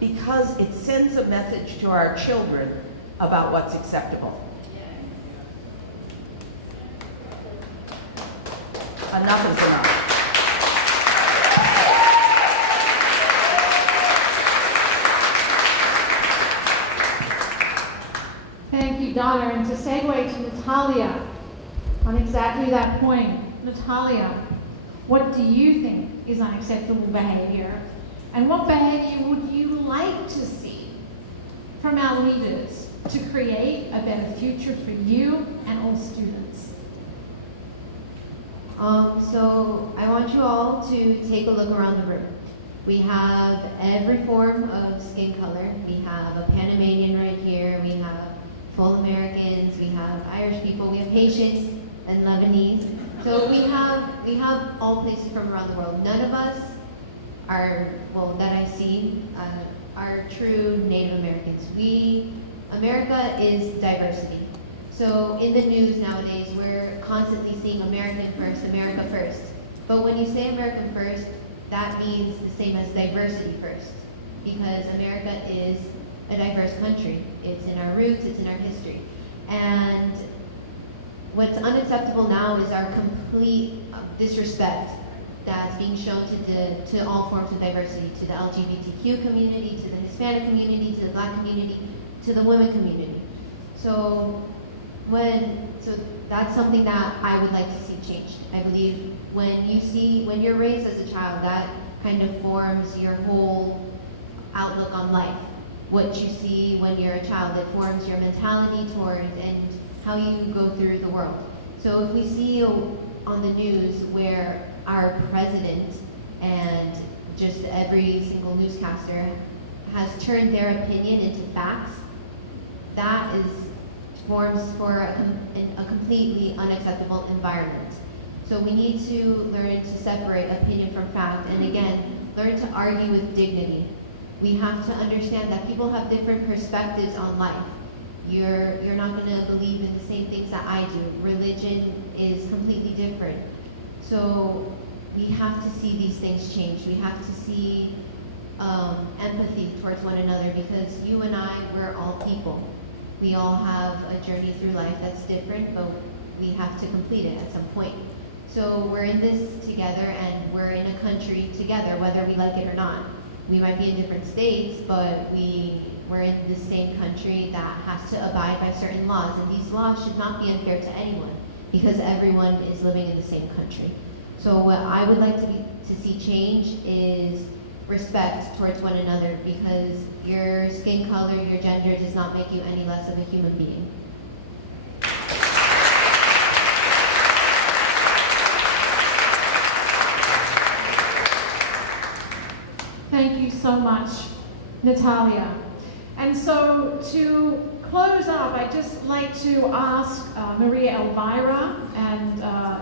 because it sends a message to our children about what's acceptable. Enough is enough. Thank you, Donna. And to segue to Natalia on exactly that point, Natalia, what do you think is unacceptable behavior? And what behavior would you like to see from our leaders to create a better future for you and all students? So I want you all to take a look around the room. We have every form of skin color. We have a Panamanian right here. We have full Americans. We have Irish people. We have Haitians and Lebanese. So we have all places from around the world. None of us are, well, that I see, are true Native Americans. America is diversity. So in the news nowadays, we're constantly seeing American first, America first. But when you say American first, that means the same as diversity first, because America is a diverse country. It's in our roots, it's in our history. And what's unacceptable now is our complete disrespect that's being shown to all forms of diversity, to the LGBTQ community, to the Hispanic community, to the Black community, to the women community. So that's something that I would like to see changed. I believe when you're raised as a child, that kind of forms your whole outlook on life. what you see when you're a child. It forms your mentality towards and how you go through the world. So if we see on the news where our president and just every single newscaster has turned their opinion into facts, that forms for a completely unacceptable environment. So we need to learn to separate opinion from fact, and again, learn to argue with dignity. We have to understand that people have different perspectives on life. You're not going to believe in the same things that I do. Religion is completely different. So we have to see these things change. We have to see empathy towards one another, because you and I, we're all people. We all have a journey through life that's different, but we have to complete it at some point. So we're in this together, and we're in a country together, whether we like it or not. We might be in different states, but we're in the same country that has to abide by certain laws, and these laws should not be unfair to anyone, because everyone is living in the same country. So what I would like to see change is respect towards one another, because your skin color, your gender does not make you any less of a human being. Thank you so much, Natalia. And so to close up, I'd just like to ask Maria Elvira and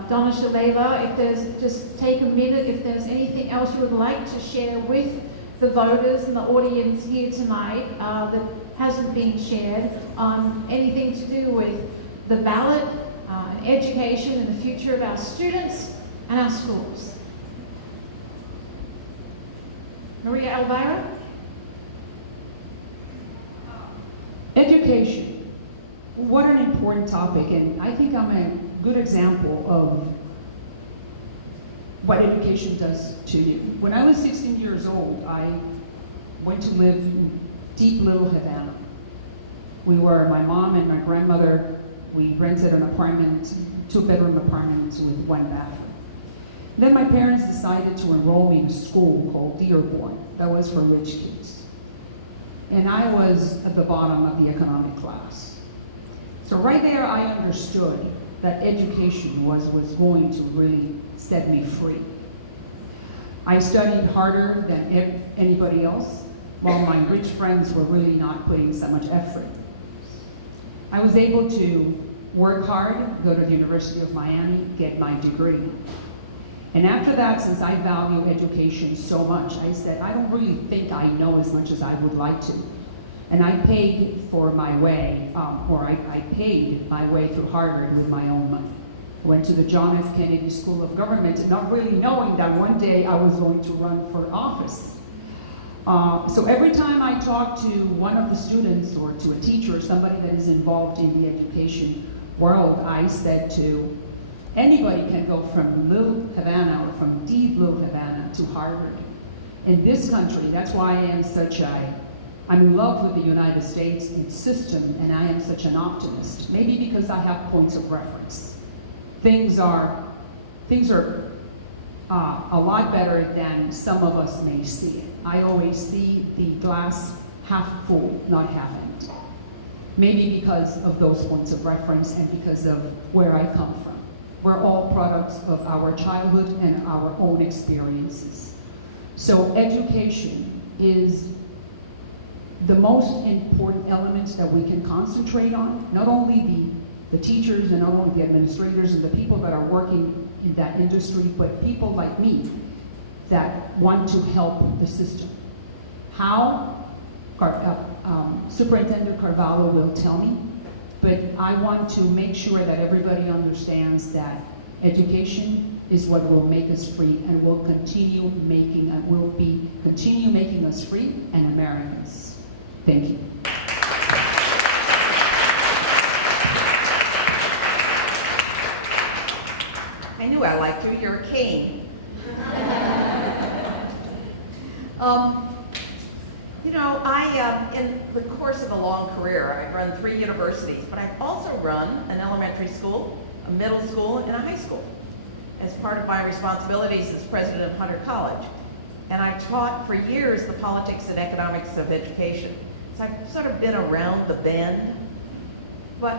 Donna Shalala if there's, just take a minute, if there's anything else you would like to share with the voters and the audience here tonight that hasn't been shared on anything to do with the ballot, education, and the future of our students and our schools. Maria Elvira? Education. What an important topic, and I think I'm a good example of what education does to you. When I was 16 years old, I went to live in deep Little Havana. My mom and my grandmother, we rented an apartment, 2-bedroom apartment with 1 bathroom. Then my parents decided to enroll me in a school called Dearborn. That was for rich kids. And I was at the bottom of the economic class. So right there I understood that education was going to really set me free. I studied harder than anybody else, while my rich friends were really not putting so much effort. I was able to work hard, go to the University of Miami, get my degree. And after that, since I value education so much, I said, I don't really think I know as much as I would like to. And I paid for my way, I paid my way through Harvard with my own money. I went to the John F. Kennedy School of Government, not really knowing that one day I was going to run for office. So every time I talk to one of the students or to a teacher or somebody that is involved in the education world, I said to anybody can go from Little Havana or from deep Little Havana to Harvard. In this country, that's why I'm in love with the United States, its system, and I am such an optimist. Maybe because I have points of reference. Things are a lot better than some of us may see it. I always see the glass half full, not half empty. Maybe because of those points of reference and because of where I come from. We're all products of our childhood and our own experiences. So education is the most important element that we can concentrate on, not only the teachers and not only the administrators and the people that are working in that industry, but people like me that want to help the system. How? Superintendent Carvalho will tell me, but I want to make sure that everybody understands that education is what will make us free and will continue making us free and Americans. Thank you. I knew I liked you. You're a cane. In the course of a long career, I've run 3 universities, but I've also run an elementary school, a middle school, and a high school as part of my responsibilities as president of Hunter College. And I taught for years the politics and economics of education. So So I've sort of been around the bend, but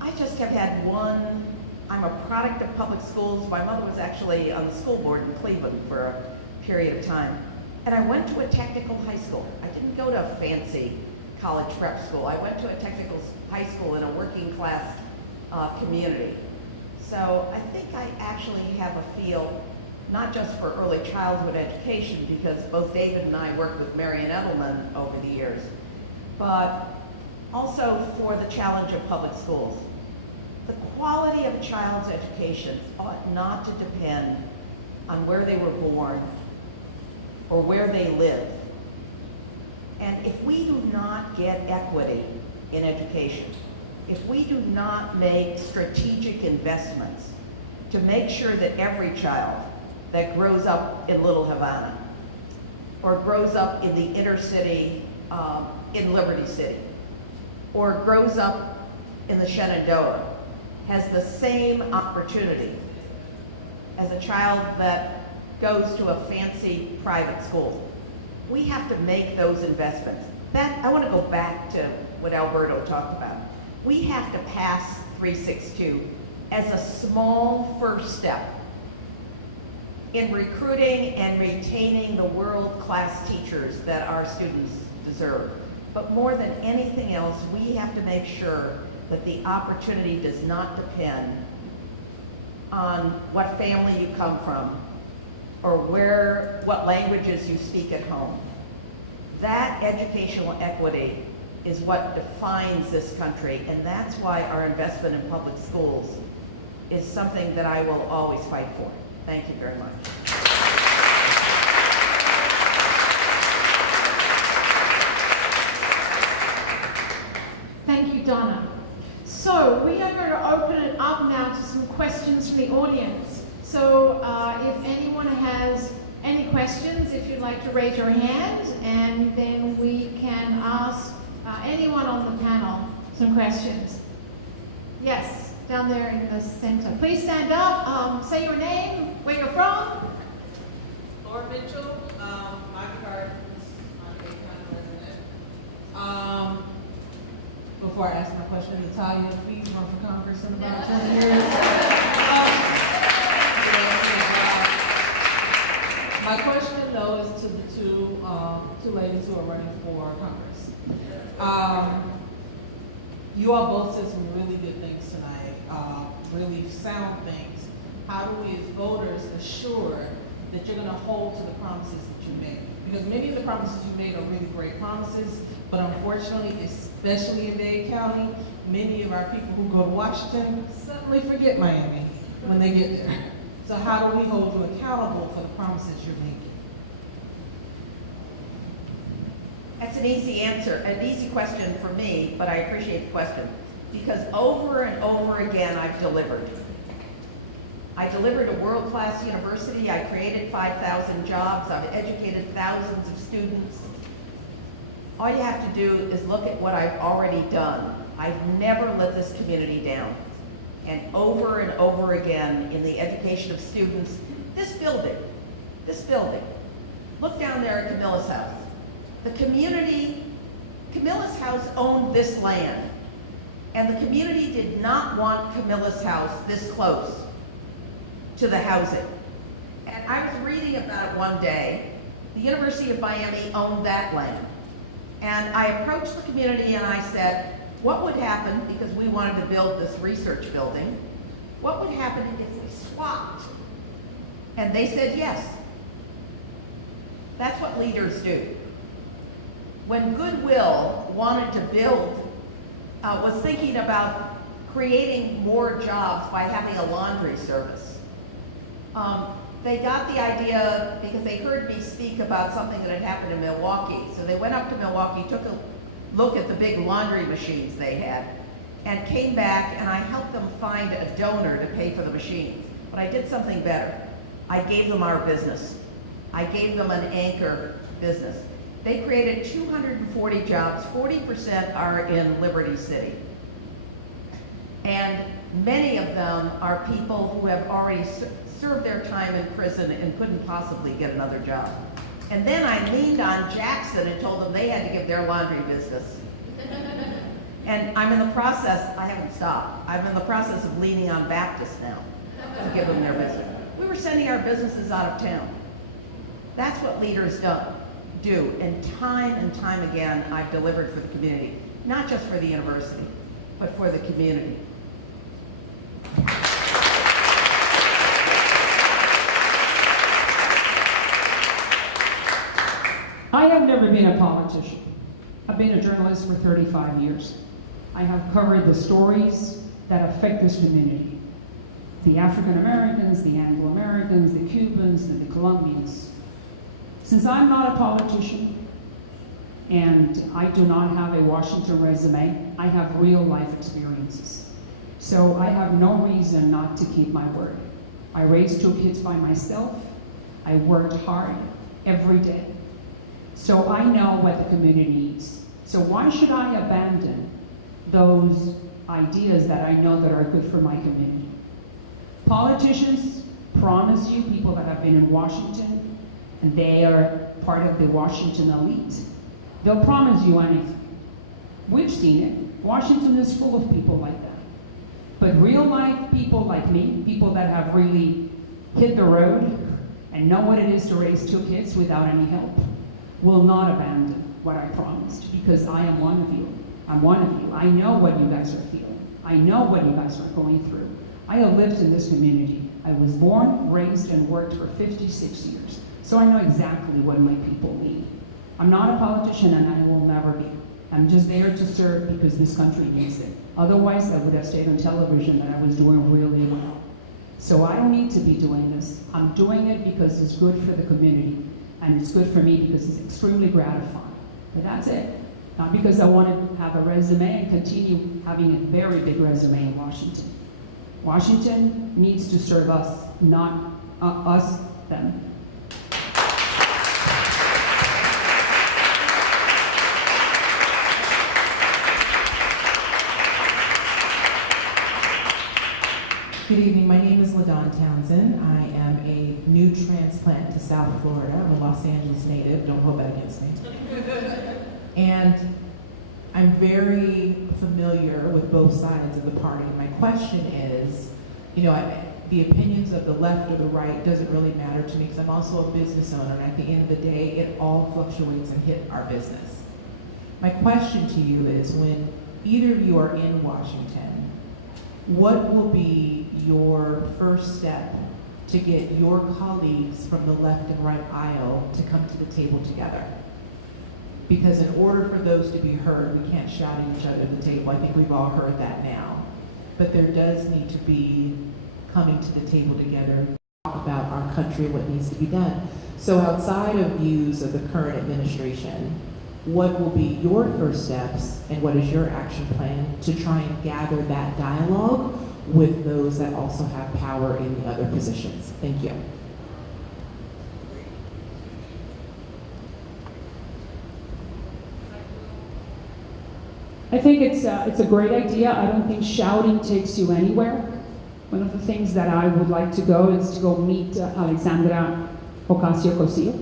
I just have had one. I'm a product of public schools. My mother was actually on the school board in Cleveland for a period of time. And I went to a technical high school. I didn't go to a fancy college prep school. I went to a technical high school in a working class community. So I think I actually have a feel, not just for early childhood education, because both David and I worked with Marian Edelman over the years, but also for the challenge of public schools. The quality of a child's education ought not to depend on where they were born or where they live. And if we do not get equity in education, if we do not make strategic investments to make sure that every child that grows up in Little Havana or grows up in the inner city in Liberty City or grows up in the Shenandoah has the same opportunity as a child that goes to a fancy private school. We have to make those investments. I want to go back to what Alberto talked about. We have to pass 362 as a small first step in recruiting and retaining the world-class teachers that our students deserve. But more than anything else, we have to make sure that the opportunity does not depend on what family you come from or what languages you speak at home. That educational equity is what defines this country, and that's why our investment in public schools is something that I will always fight for. Thank you very much. Thank you, Donna. So we are going to open it up now to some questions from the audience. So if anyone has any questions, if you'd like to raise your hand, and then we can ask anyone on the panel some questions. Yes, down there in the center. Please stand up, say your name, where you're from. Laura Mitchell, my card is my Dade County resident. Before I ask my question, Natalia, please run for Congress in about 20 years. My question, though, is to the two ladies who are running for Congress. You all both said some really good things tonight, really sound things. How do we as voters assure that you're going to hold to the promises that you made? Because many of the promises you made are really great promises, but unfortunately, especially in Dade County, many of our people who go to Washington suddenly forget Miami when they get there. So how do we hold you accountable for the promises you're making? That's an easy answer, an easy question for me, but I appreciate the question. Because over and over again, I've delivered. I delivered a world-class university. I created 5,000 jobs. I've educated thousands of students. All you have to do is look at what I've already done. I've never let this community down. And over again in the education of students, this building, look down there at Camilla's house. The community, Camilla's house owned this land, and the community did not want Camilla's house this close to the housing. And I was reading about it one day. The University of Miami owned that land. And I approached the community and I said, what would happen, because we wanted to build this research building, what would happen if we swapped? And they said yes. That's what leaders do. When Goodwill wanted to build, was thinking about creating more jobs by having a laundry service, they got the idea because they heard me speak about something that had happened in Milwaukee. So they went up to Milwaukee, took a look at the big laundry machines they had, and came back, and I helped them find a donor to pay for the machines. But I did something better. I gave them our business. I gave them an anchor business. They created 240 jobs. 40% are in Liberty City. And many of them are people who have already served their time in prison and couldn't possibly get another job. And then I leaned on Jackson and told them they had to give their laundry business. And I'm in the process, I haven't stopped, I'm in the process of leaning on Baptist now to give them their business. We were sending our businesses out of town. That's what leaders do. And time again, I've delivered for the community. Not just for the university, but for the community. I have never been a politician. I've been a journalist for 35 years. I have covered the stories that affect this community. The African Americans, the Anglo Americans, the Cubans, and the Colombians. Since I'm not a politician, and I do not have a Washington resume, I have real life experiences. So I have no reason not to keep my word. I raised 2 kids by myself. I worked hard every day. So I know what the community needs. So why should I abandon those ideas that I know that are good for my community? Politicians promise you, people that have been in Washington, and they are part of the Washington elite, they'll promise you anything. We've seen it. Washington is full of people like that. But real life people like me, people that have really hit the road and know what it is to raise 2 kids without any help, will not abandon what I promised, because I am one of you. I'm one of you. I know what you guys are feeling. I know what you guys are going through. I have lived in this community. I was born, raised, and worked for 56 years. So I know exactly what my people need. I'm not a politician, and I will never be. I'm just there to serve because this country needs it. Otherwise, I would have stayed on television that I was doing really well. So I don't need to be doing this. I'm doing it because it's good for the community. And it's good for me because it's extremely gratifying. But that's it. Not because I want to have a resume and continue having a very big resume in Washington. Washington needs to serve us, not us, them. Good evening, my name is LaDon Townsend. I am a new transplant to South Florida. I'm a Los Angeles native, don't hold that against me. And I'm very familiar with both sides of the party. My question is, the opinions of the left or the right doesn't really matter to me because I'm also a business owner, and at the end of the day, it all fluctuates and hit our business. My question to you is, when either of you are in Washington, what will be your first step to get your colleagues from the left and right aisle to come to the table together? Because in order for those to be heard, we can't shout at each other at the table. I think we've all heard that now. But there does need to be coming to the table together to talk about our country and what needs to be done. So outside of views of the current administration, what will be your first steps and what is your action plan to try and gather that dialogue with those that also have power in the other positions? Thank you. I think it's a great idea. I don't think shouting takes you anywhere. One of the things that I would like to go is to go meet Alexandra Ocasio-Cortez,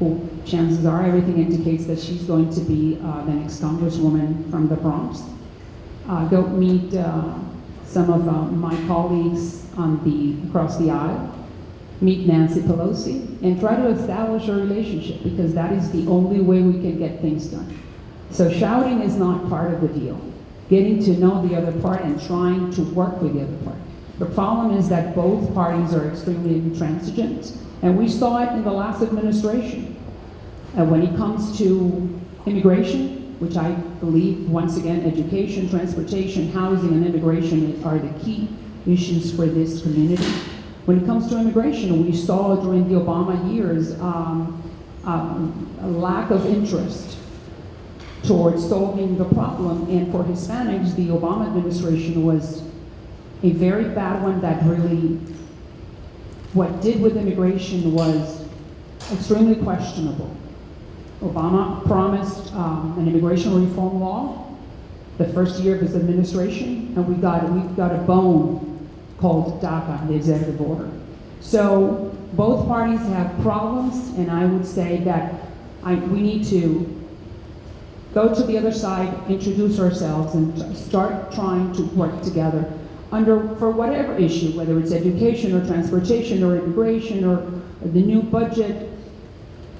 who chances are everything indicates that she's going to be the next congresswoman from the Bronx. Go meet some of my colleagues across the aisle. Meet Nancy Pelosi and try to establish a relationship, because that is the only way we can get things done. So shouting is not part of the deal. Getting to know the other part and trying to work with the other part. The problem is that both parties are extremely intransigent, and we saw it in the last administration. And when it comes to immigration, which I believe, once again, education, transportation, housing, and immigration are the key issues for this community. When it comes to immigration, we saw during the Obama years a lack of interest towards solving the problem. And for Hispanics, the Obama administration was a very bad one that really, what did with immigration was extremely questionable. Obama promised an immigration reform law the first year of his administration, and we got a bone called DACA, the executive order. So both parties have problems, and I would say that we need to go to the other side, introduce ourselves, and start trying to work together for whatever issue, whether it's education or transportation or immigration or the new budget.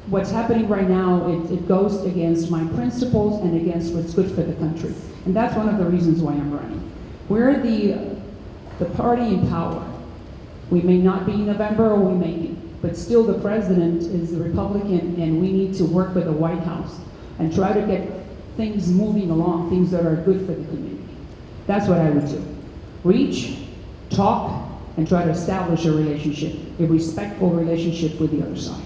What's happening right now, it goes against my principles and against what's good for the country. And that's one of the reasons why I'm running. We're the party in power. We may not be in November, or we may be, but still the president is a Republican, and we need to work with the White House and try to get things moving along, things that are good for the community. That's what I would do. Reach, talk, and try to establish a relationship, a respectful relationship with the other side.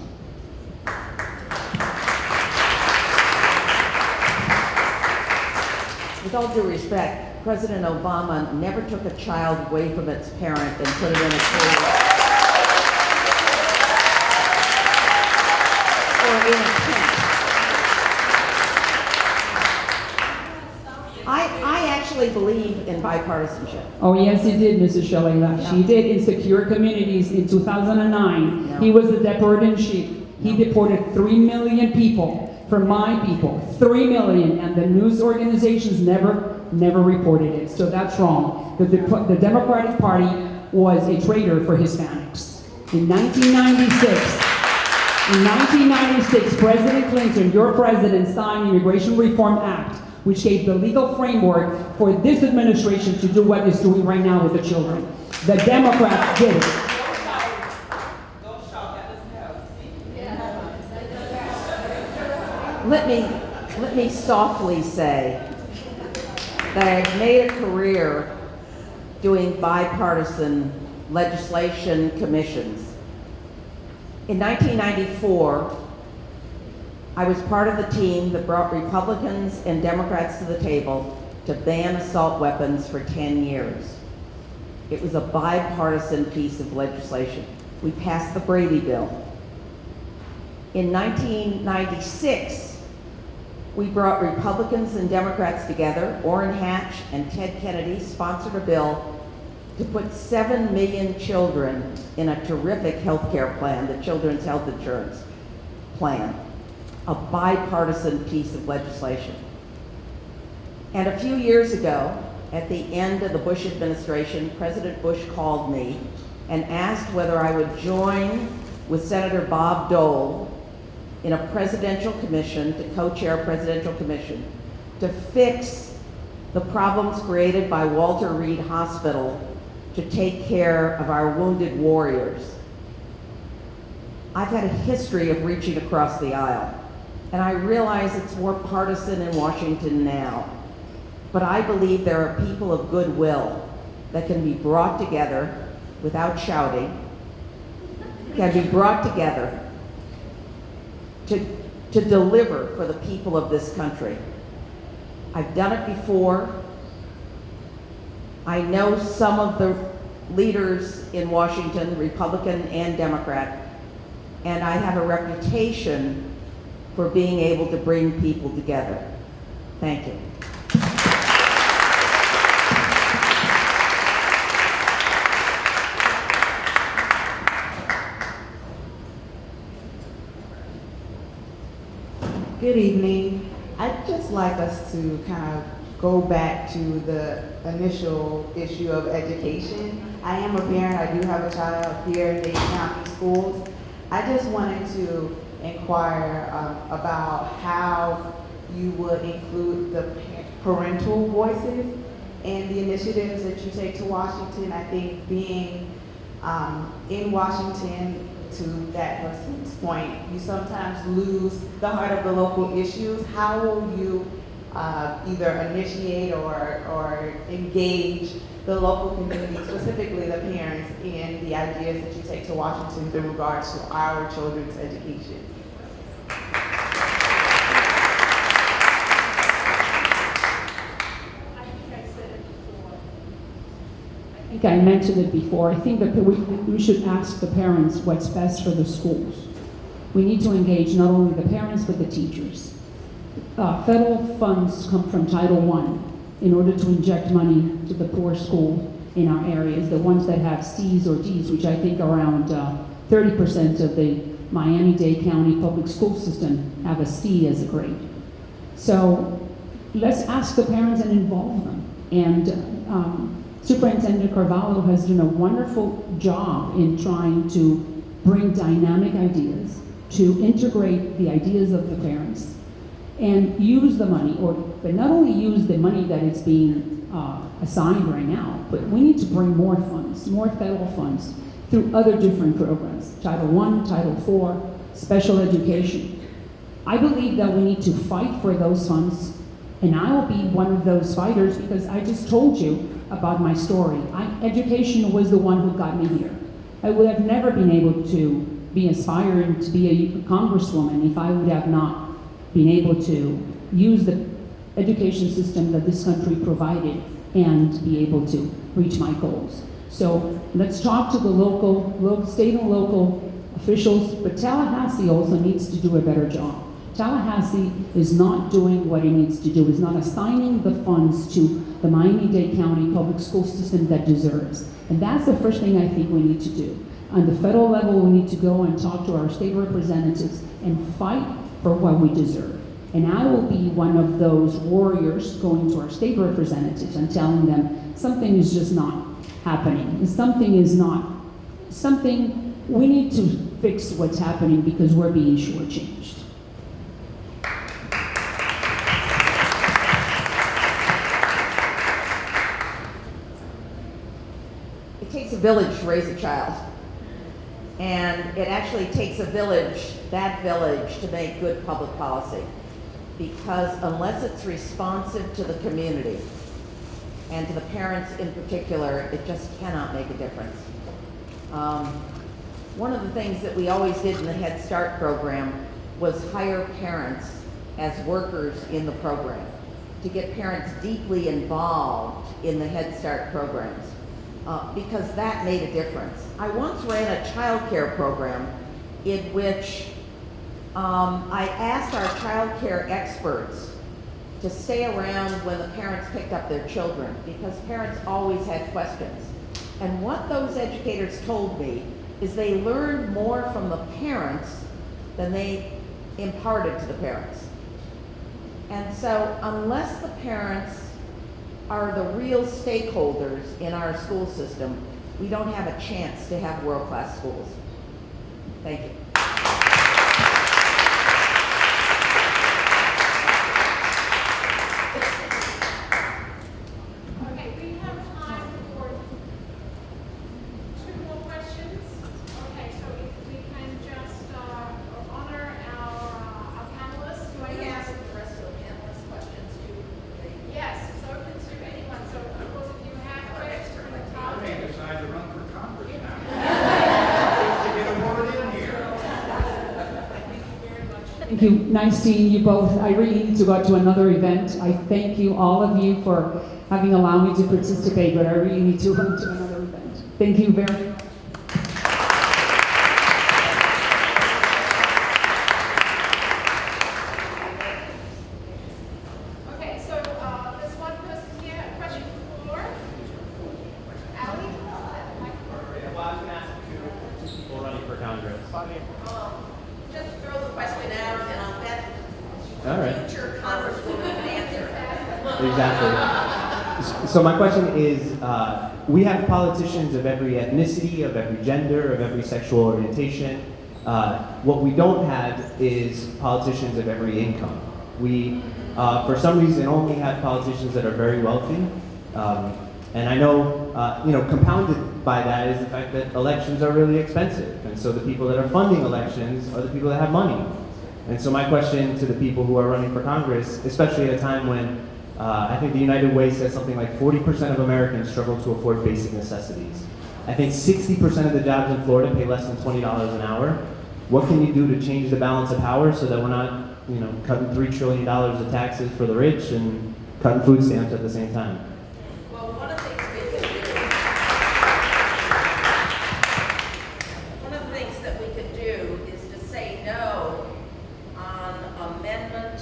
With all due respect, President Obama never took a child away from its parent and put it in a school or in a tent. I actually believe in bipartisanship. Oh, yes, he did, Mrs. Shalala. Yeah. She did in secure communities in 2009. Yeah. He was the deputy-in-chief. He deported 3 million people for my people, 3 million, and the news organizations never reported it. So that's wrong. The Democratic Party was a traitor for Hispanics. In 1996, President Clinton, your president, signed the Immigration Reform Act, which gave the legal framework for this administration to do what it's doing right now with the children. The Democrats did it. Let me softly say that I've made a career doing bipartisan legislation commissions. In 1994, I was part of the team that brought Republicans and Democrats to the table to ban assault weapons for 10 years. It was a bipartisan piece of legislation. We passed the Brady Bill. In 1996, we brought Republicans and Democrats together. Orrin Hatch and Ted Kennedy sponsored a bill to put 7 million children in a terrific health care plan, the Children's Health Insurance Plan, a bipartisan piece of legislation. And a few years ago, at the end of the Bush administration, President Bush called me and asked whether I would join with Senator Bob Dole in a presidential commission, to co-chair a presidential commission, to fix the problems created by Walter Reed Hospital to take care of our wounded warriors. I've had a history of reaching across the aisle, and I realize it's more partisan in Washington now. But I believe there are people of goodwill that can be brought together without shouting, can be brought together to deliver for the people of this country. I've done it before. I know some of the leaders in Washington, Republican and Democrat, and I have a reputation for being able to bring people together. Thank you. Good evening. I'd just like us to kind of go back to the initial issue of education. I am a parent. I do have a child here in Dade County Schools. I just wanted to inquire about how you would include the parental voices in the initiatives that you take to Washington. I think being in Washington, to that person's point, you sometimes lose the heart of the local issues. How will you either initiate or engage the local community, specifically the parents, in the ideas that you take to Washington in regards to our children's education? I think I mentioned it before. I think that we should ask the parents what's best for the schools. We need to engage not only the parents, but the teachers. Federal funds come from Title I in order to inject money to the poor school in our areas, the ones that have C's or D's, which I think around 30% of the Miami-Dade County public school system have a C as a grade. So let's ask the parents and involve them. And Superintendent Carvalho has done a wonderful job in trying to bring dynamic ideas, to integrate the ideas of the parents, and use the money, but not only use the money that is being assigned right now, but we need to bring more funds, more federal funds, through other different programs, Title I, Title IV, special education. I believe that we need to fight for those funds, and I will be one of those fighters because I just told you about my story. Education was the one who got me here. I would have never been able to be aspiring to be a congresswoman if I would have not been able to use the education system that this country provided and be able to reach my goals. So let's talk to the local, state and local officials, but Tallahassee also needs to do a better job. Tallahassee is not doing what it needs to do, is not assigning the funds to the Miami-Dade County public school system that deserves. And that's the first thing I think we need to do. On the federal level, we need to go and talk to our state representatives and fight for what we deserve. And I will be one of those warriors going to our state representatives and telling them something is just not happening. We need to fix what's happening because we're being shortchanged. It takes a village to raise a child. And it actually takes a village, that village, to make good public policy. Because unless it's responsive to the community, and to the parents in particular, it just cannot make a difference. One of the things that we always did in the Head Start program was hire parents as workers in the program, to get parents deeply involved in the Head Start programs, because that made a difference. I once ran a child care program in which I asked our child care experts to stay around when the parents picked up their children, because parents always had questions. And what those educators told me is they learned more from the parents than they imparted to the parents. And so unless the parents are the real stakeholders in our school system, we don't have a chance to have world-class schools. Thank you. Okay, we have time for 2 more questions. Okay, so if we can just honor our panelists. Do I ask the rest of the panelists questions too? Yes, it's open to anyone. So of course, if you have questions from the top. I may decide to run for Congress now. To get a word in here. Thank you. Nice seeing you both. I really need to go to another event. I thank you, all of you, for having allowed me to participate, but I really need to run to another event. Thank you very much. Okay, so there's one person here. A question from the floor. Allie? Well, I was going to ask two people running for Congress. Just throw the question out and I'll bet All right. future congresswoman can answer that. Exactly. So my question is, we have politicians of every ethnicity, of every gender, of every sexual orientation. What we don't have is politicians of every income. We, for some reason, only have politicians that are very wealthy. And I know, compounded by that is the fact that elections are really expensive. And so the people that are funding elections are the people that have money. And so my question to the people who are running for Congress, especially at a time when I think the United Way says something like 40% of Americans struggle to afford basic necessities. I think 60% of the jobs in Florida pay less than $20 an hour. What can you do to change the balance of power so that we're not, cutting $3 trillion of taxes for the rich and cutting food stamps at the same time? Well, one of the things that we could do is to say no on Amendment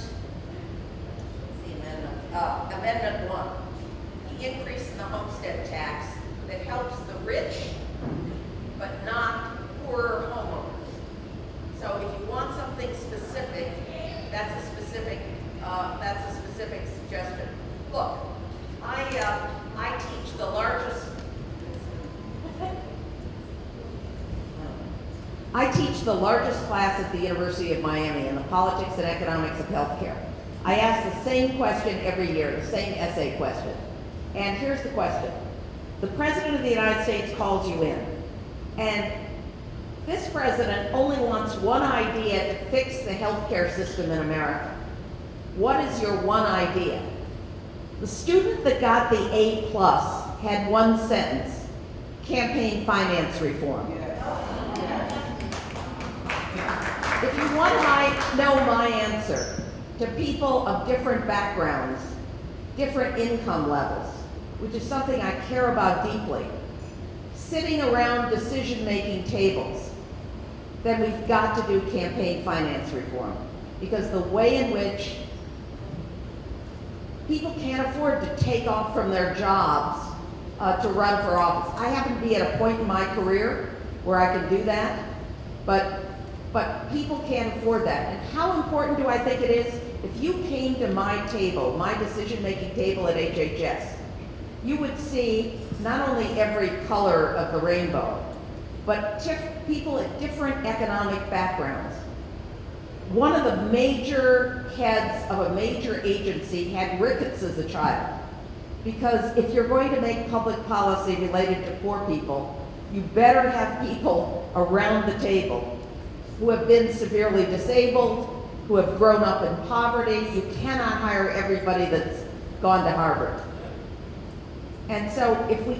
1, the increase in the homestead tax that helps the rich but not poorer homeowners. So if you want something specific, that's a specific suggestion. Look, I teach the largest. I teach the largest class at the University of Miami in the politics and economics of healthcare. I ask the same question every year, the same essay question. And here's the question. The President of the United States calls you in, and this president only wants one idea to fix the healthcare system in America. What is your one idea? The student that got the A+ had one sentence: campaign finance reform. If you want to know my answer to people of different backgrounds, different income levels, which is something I care about deeply, sitting around decision-making tables, then we've got to do campaign finance reform. Because the way in which people can't afford to take off from their jobs to run for office. I happen to be at a point in my career where I can do that, but people can't afford that. And how important do I think it is? If you came to my table, my decision-making table at HHS, you would see not only every color of the rainbow, but people at different economic backgrounds. One of the major heads of a major agency had rickets as a child. Because if you're going to make public policy related to poor people, you better have people around the table who have been severely disabled, who have grown up in poverty. You cannot hire everybody that's gone to Harvard. And so if we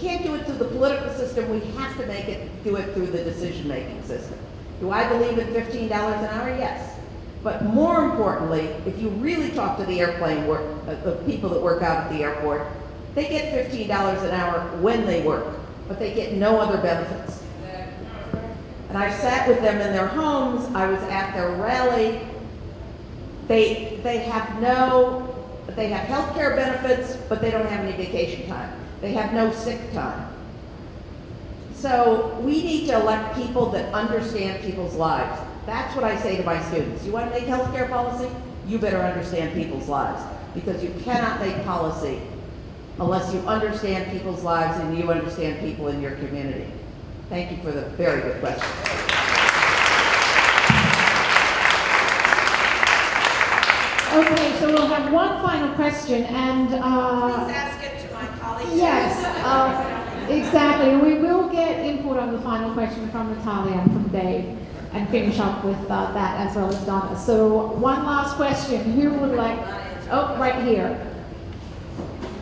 can't do it through the political system, we have to do it through the decision-making system. Do I believe in $15 an hour? Yes. But more importantly, if you really talk to the the people that work out at the airport, they get $15 an hour when they work, but they get no other benefits. And I've sat with them in their homes. I was at their rally. They have health care benefits, but they don't have any vacation time. They have no sick time. So we need to elect people that understand people's lives. That's what I say to my students. You want to make healthcare policy? You better understand people's lives, because you cannot make policy unless you understand people's lives and you understand people in your community. Thank you for the very good question. Okay, so we'll have one final question, and Please ask it to my colleagues. yes, exactly. We will get input on the final question from Natalia and from Dave, and finish up with that as well as Donna. So one last question. Who would like? Oh, right here.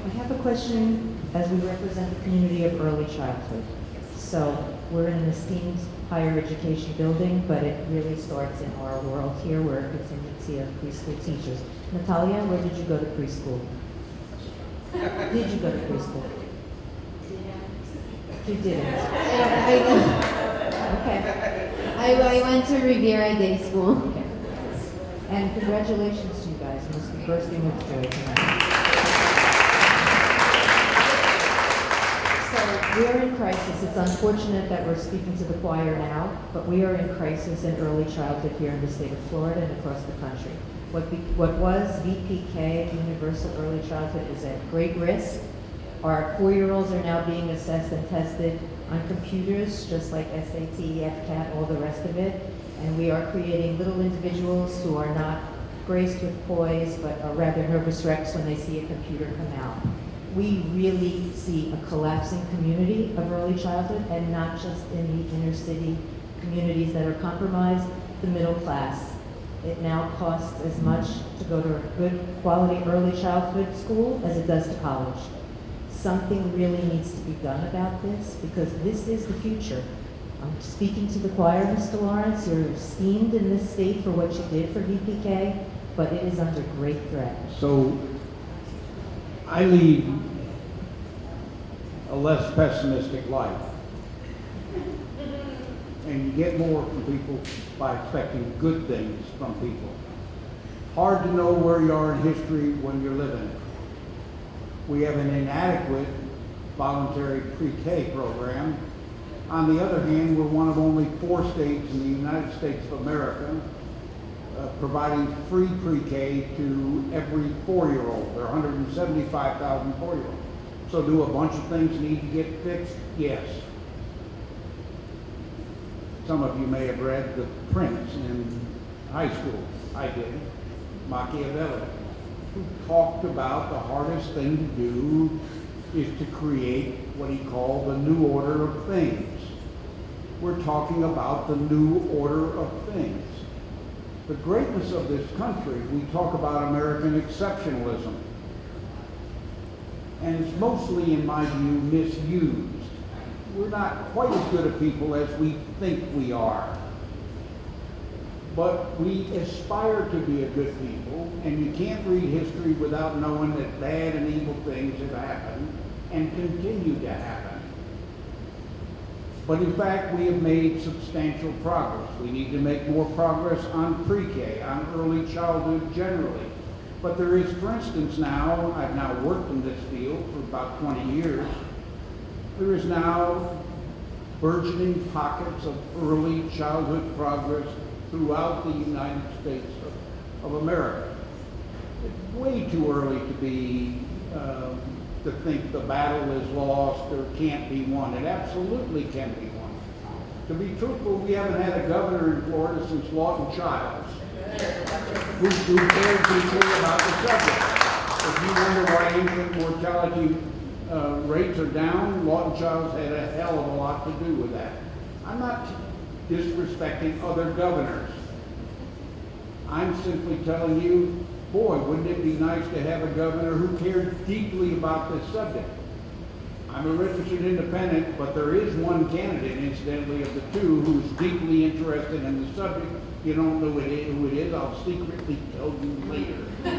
I have a question as we represent the community of early childhood. So we're in an esteemed higher education building, but it really starts in our world here. We're a contingency of preschool teachers. Natalia, where did you go to preschool? Did you go to preschool? You didn't. Okay. I went to Riviera Day School. Okay. And congratulations to you guys. You must be bursting with joy tonight. So we're in crisis. It's unfortunate that we're speaking to the choir now, but we are in crisis in early childhood here in the state of Florida and across the country. What was VPK, Universal Early Childhood, is at great risk. Our 4-year-olds are now being assessed and tested on computers, just like SAT, FCAT, all the rest of it. And we are creating little individuals who are not graced with poise, but are rather nervous wrecks when they see a computer come out. We really see a collapsing community of early childhood, and not just in the inner city communities that are compromised, the middle class. It now costs as much to go to a good quality early childhood school as it does to college. Something really needs to be done about this, because this is the future. I'm speaking to the choir, Mr. Lawrence. You're esteemed in this state for what you did for VPK, but it is under great threat. So I lead a less pessimistic life. And you get more from people by expecting good things from people. Hard to know where you are in history when you're living it. We have an inadequate voluntary pre-K program. On the other hand, we're one of only 4 states in the United States of America providing free pre-K to every 4-year-old. There are 175,000 4-year-olds. So do a bunch of things need to get fixed? Yes. Some of you may have read The Prince in high school. I did. Machiavelli, who talked about the hardest thing to do is to create what he called the new order of things. We're talking about the new order of things. The greatness of this country, we talk about American exceptionalism. And it's mostly, in my view, misused. We're not quite as good a people as we think we are. But we aspire to be a good people, and you can't read history without knowing that bad and evil things have happened and continue to happen. But in fact, we have made substantial progress. We need to make more progress on pre-K, on early childhood generally. But there is, for instance, now, I've now worked in this field for about 20 years, there is now burgeoning pockets of early childhood progress throughout the United States of America. It's way too early to be to think the battle is lost or can't be won. It absolutely can be won. To be truthful, we haven't had a governor in Florida since Lawton Childs who cared deeply about the subject. If you wonder why infant mortality rates are down, Lawton Childs had a hell of a lot to do with that. I'm not disrespecting other governors. I'm simply telling you, boy, wouldn't it be nice to have a governor who cared deeply about this subject. I'm a registered independent, but there is one candidate, incidentally, of the two who's deeply interested in the subject. You don't know who it is, I'll secretly tell you later who it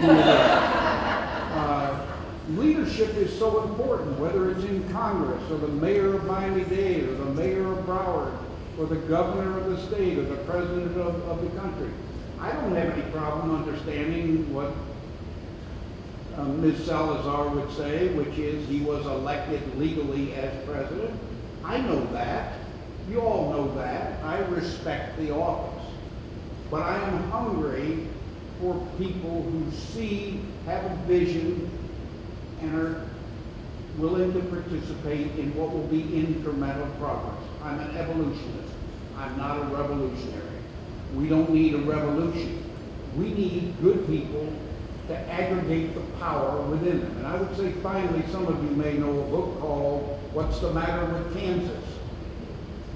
is. Leadership is so important, whether it's in Congress, or the mayor of Miami-Dade, or the mayor of Broward, or the governor of the state, or the president of the country. I don't have any problem understanding what Ms. Salazar would say, which is he was elected legally as president. I know that. You all know that. I respect the office. But I am hungry for people who see, have a vision, and are willing to participate in what will be incremental progress. I'm an evolutionist. I'm not a revolutionary. We don't need a revolution. We need good people to aggregate the power within them. And I would say finally, some of you may know a book called What's the Matter with Kansas?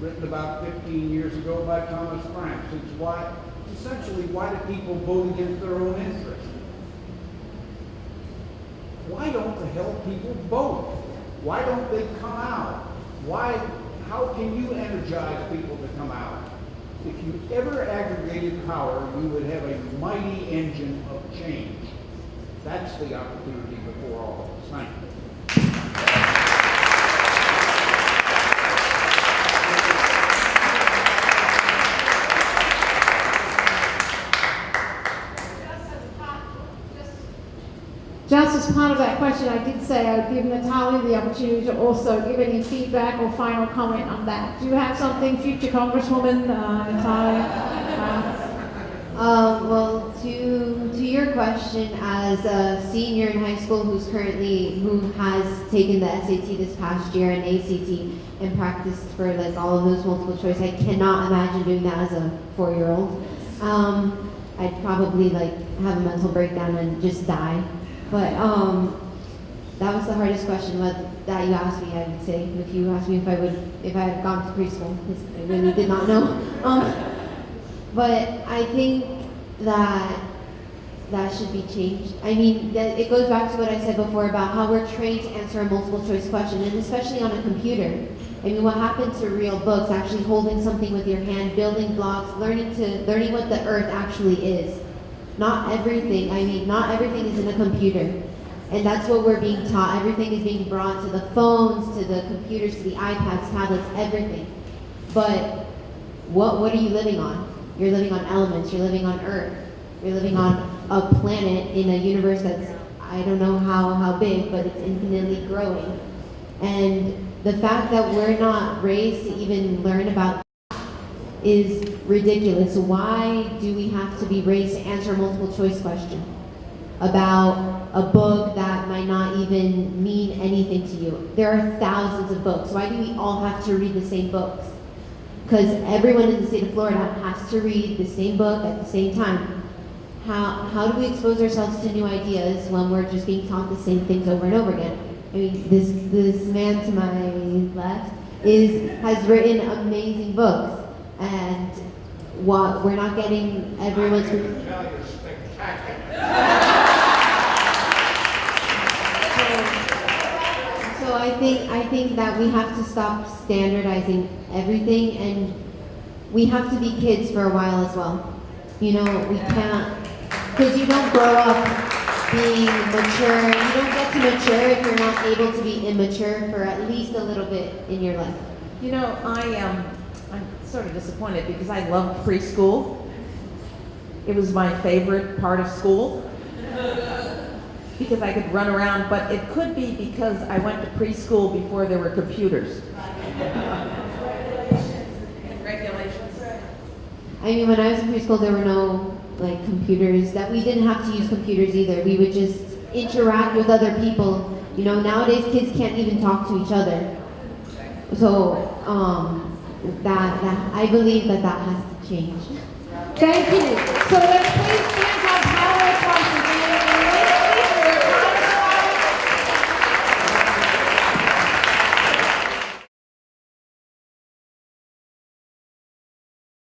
Written about 15 years ago by Thomas Franks. It's essentially why do people vote against their own interests? Why don't the hell people vote? Why don't they come out? How can you energize people to come out? If you ever aggregated power, you would have a mighty engine of change. That's the opportunity before all of us. Thank you. Just as part of that question, I did say I'd give Natalia the opportunity to also give any feedback or final comment on that. Do you have something, future Congresswoman Natalia? Well, to your question, as a senior in high school who has taken the SAT this past year and ACT and practiced for like all of those multiple choice, I cannot imagine doing that as a 4-year-old. I'd probably like have a mental breakdown and just die. But that was the hardest question that you asked me, I would say. If you asked me if I had gone to preschool, because I really did not know. But I think that should be changed. I mean, it goes back to what I said before about how we're trained to answer a multiple choice question, and especially on a computer. I mean, what happened to real books, actually holding something with your hand, building blocks, learning what the earth actually is. Not everything is in a computer. And that's what we're being taught. Everything is being brought to the phones, to the computers, to the iPads, tablets, everything. But what are you living on? You're living on elements, you're living on Earth. You're living on a planet in a universe that's, I don't know how big, but it's infinitely growing. And the fact that we're not raised to even learn about is ridiculous. Why do we have to be raised to answer a multiple choice question about a book that might not even mean anything to you? There are thousands of books. Why do we all have to read the same books? Because everyone in the state of Florida has to read the same book at the same time. How do we expose ourselves to new ideas when we're just being taught the same things over and over again? I mean, this man to my left has written amazing books, and what we're not getting everyone's. So I think that we have to stop standardizing everything, and we have to be kids for a while as well. You know, we can't, because you don't grow up being mature. You don't get to mature if you're not able to be immature for at least a little bit in your life. You know, I'm sort of disappointed because I loved preschool. It was my favorite part of school because I could run around, but it could be because I went to preschool before there were computers. Regulations. I mean, when I was in preschool, there were no like computers. That we didn't have to use computers either. We would just interact with other people. You know, nowadays kids can't even talk to each other. So that I believe that has to change. Thank you. So let's please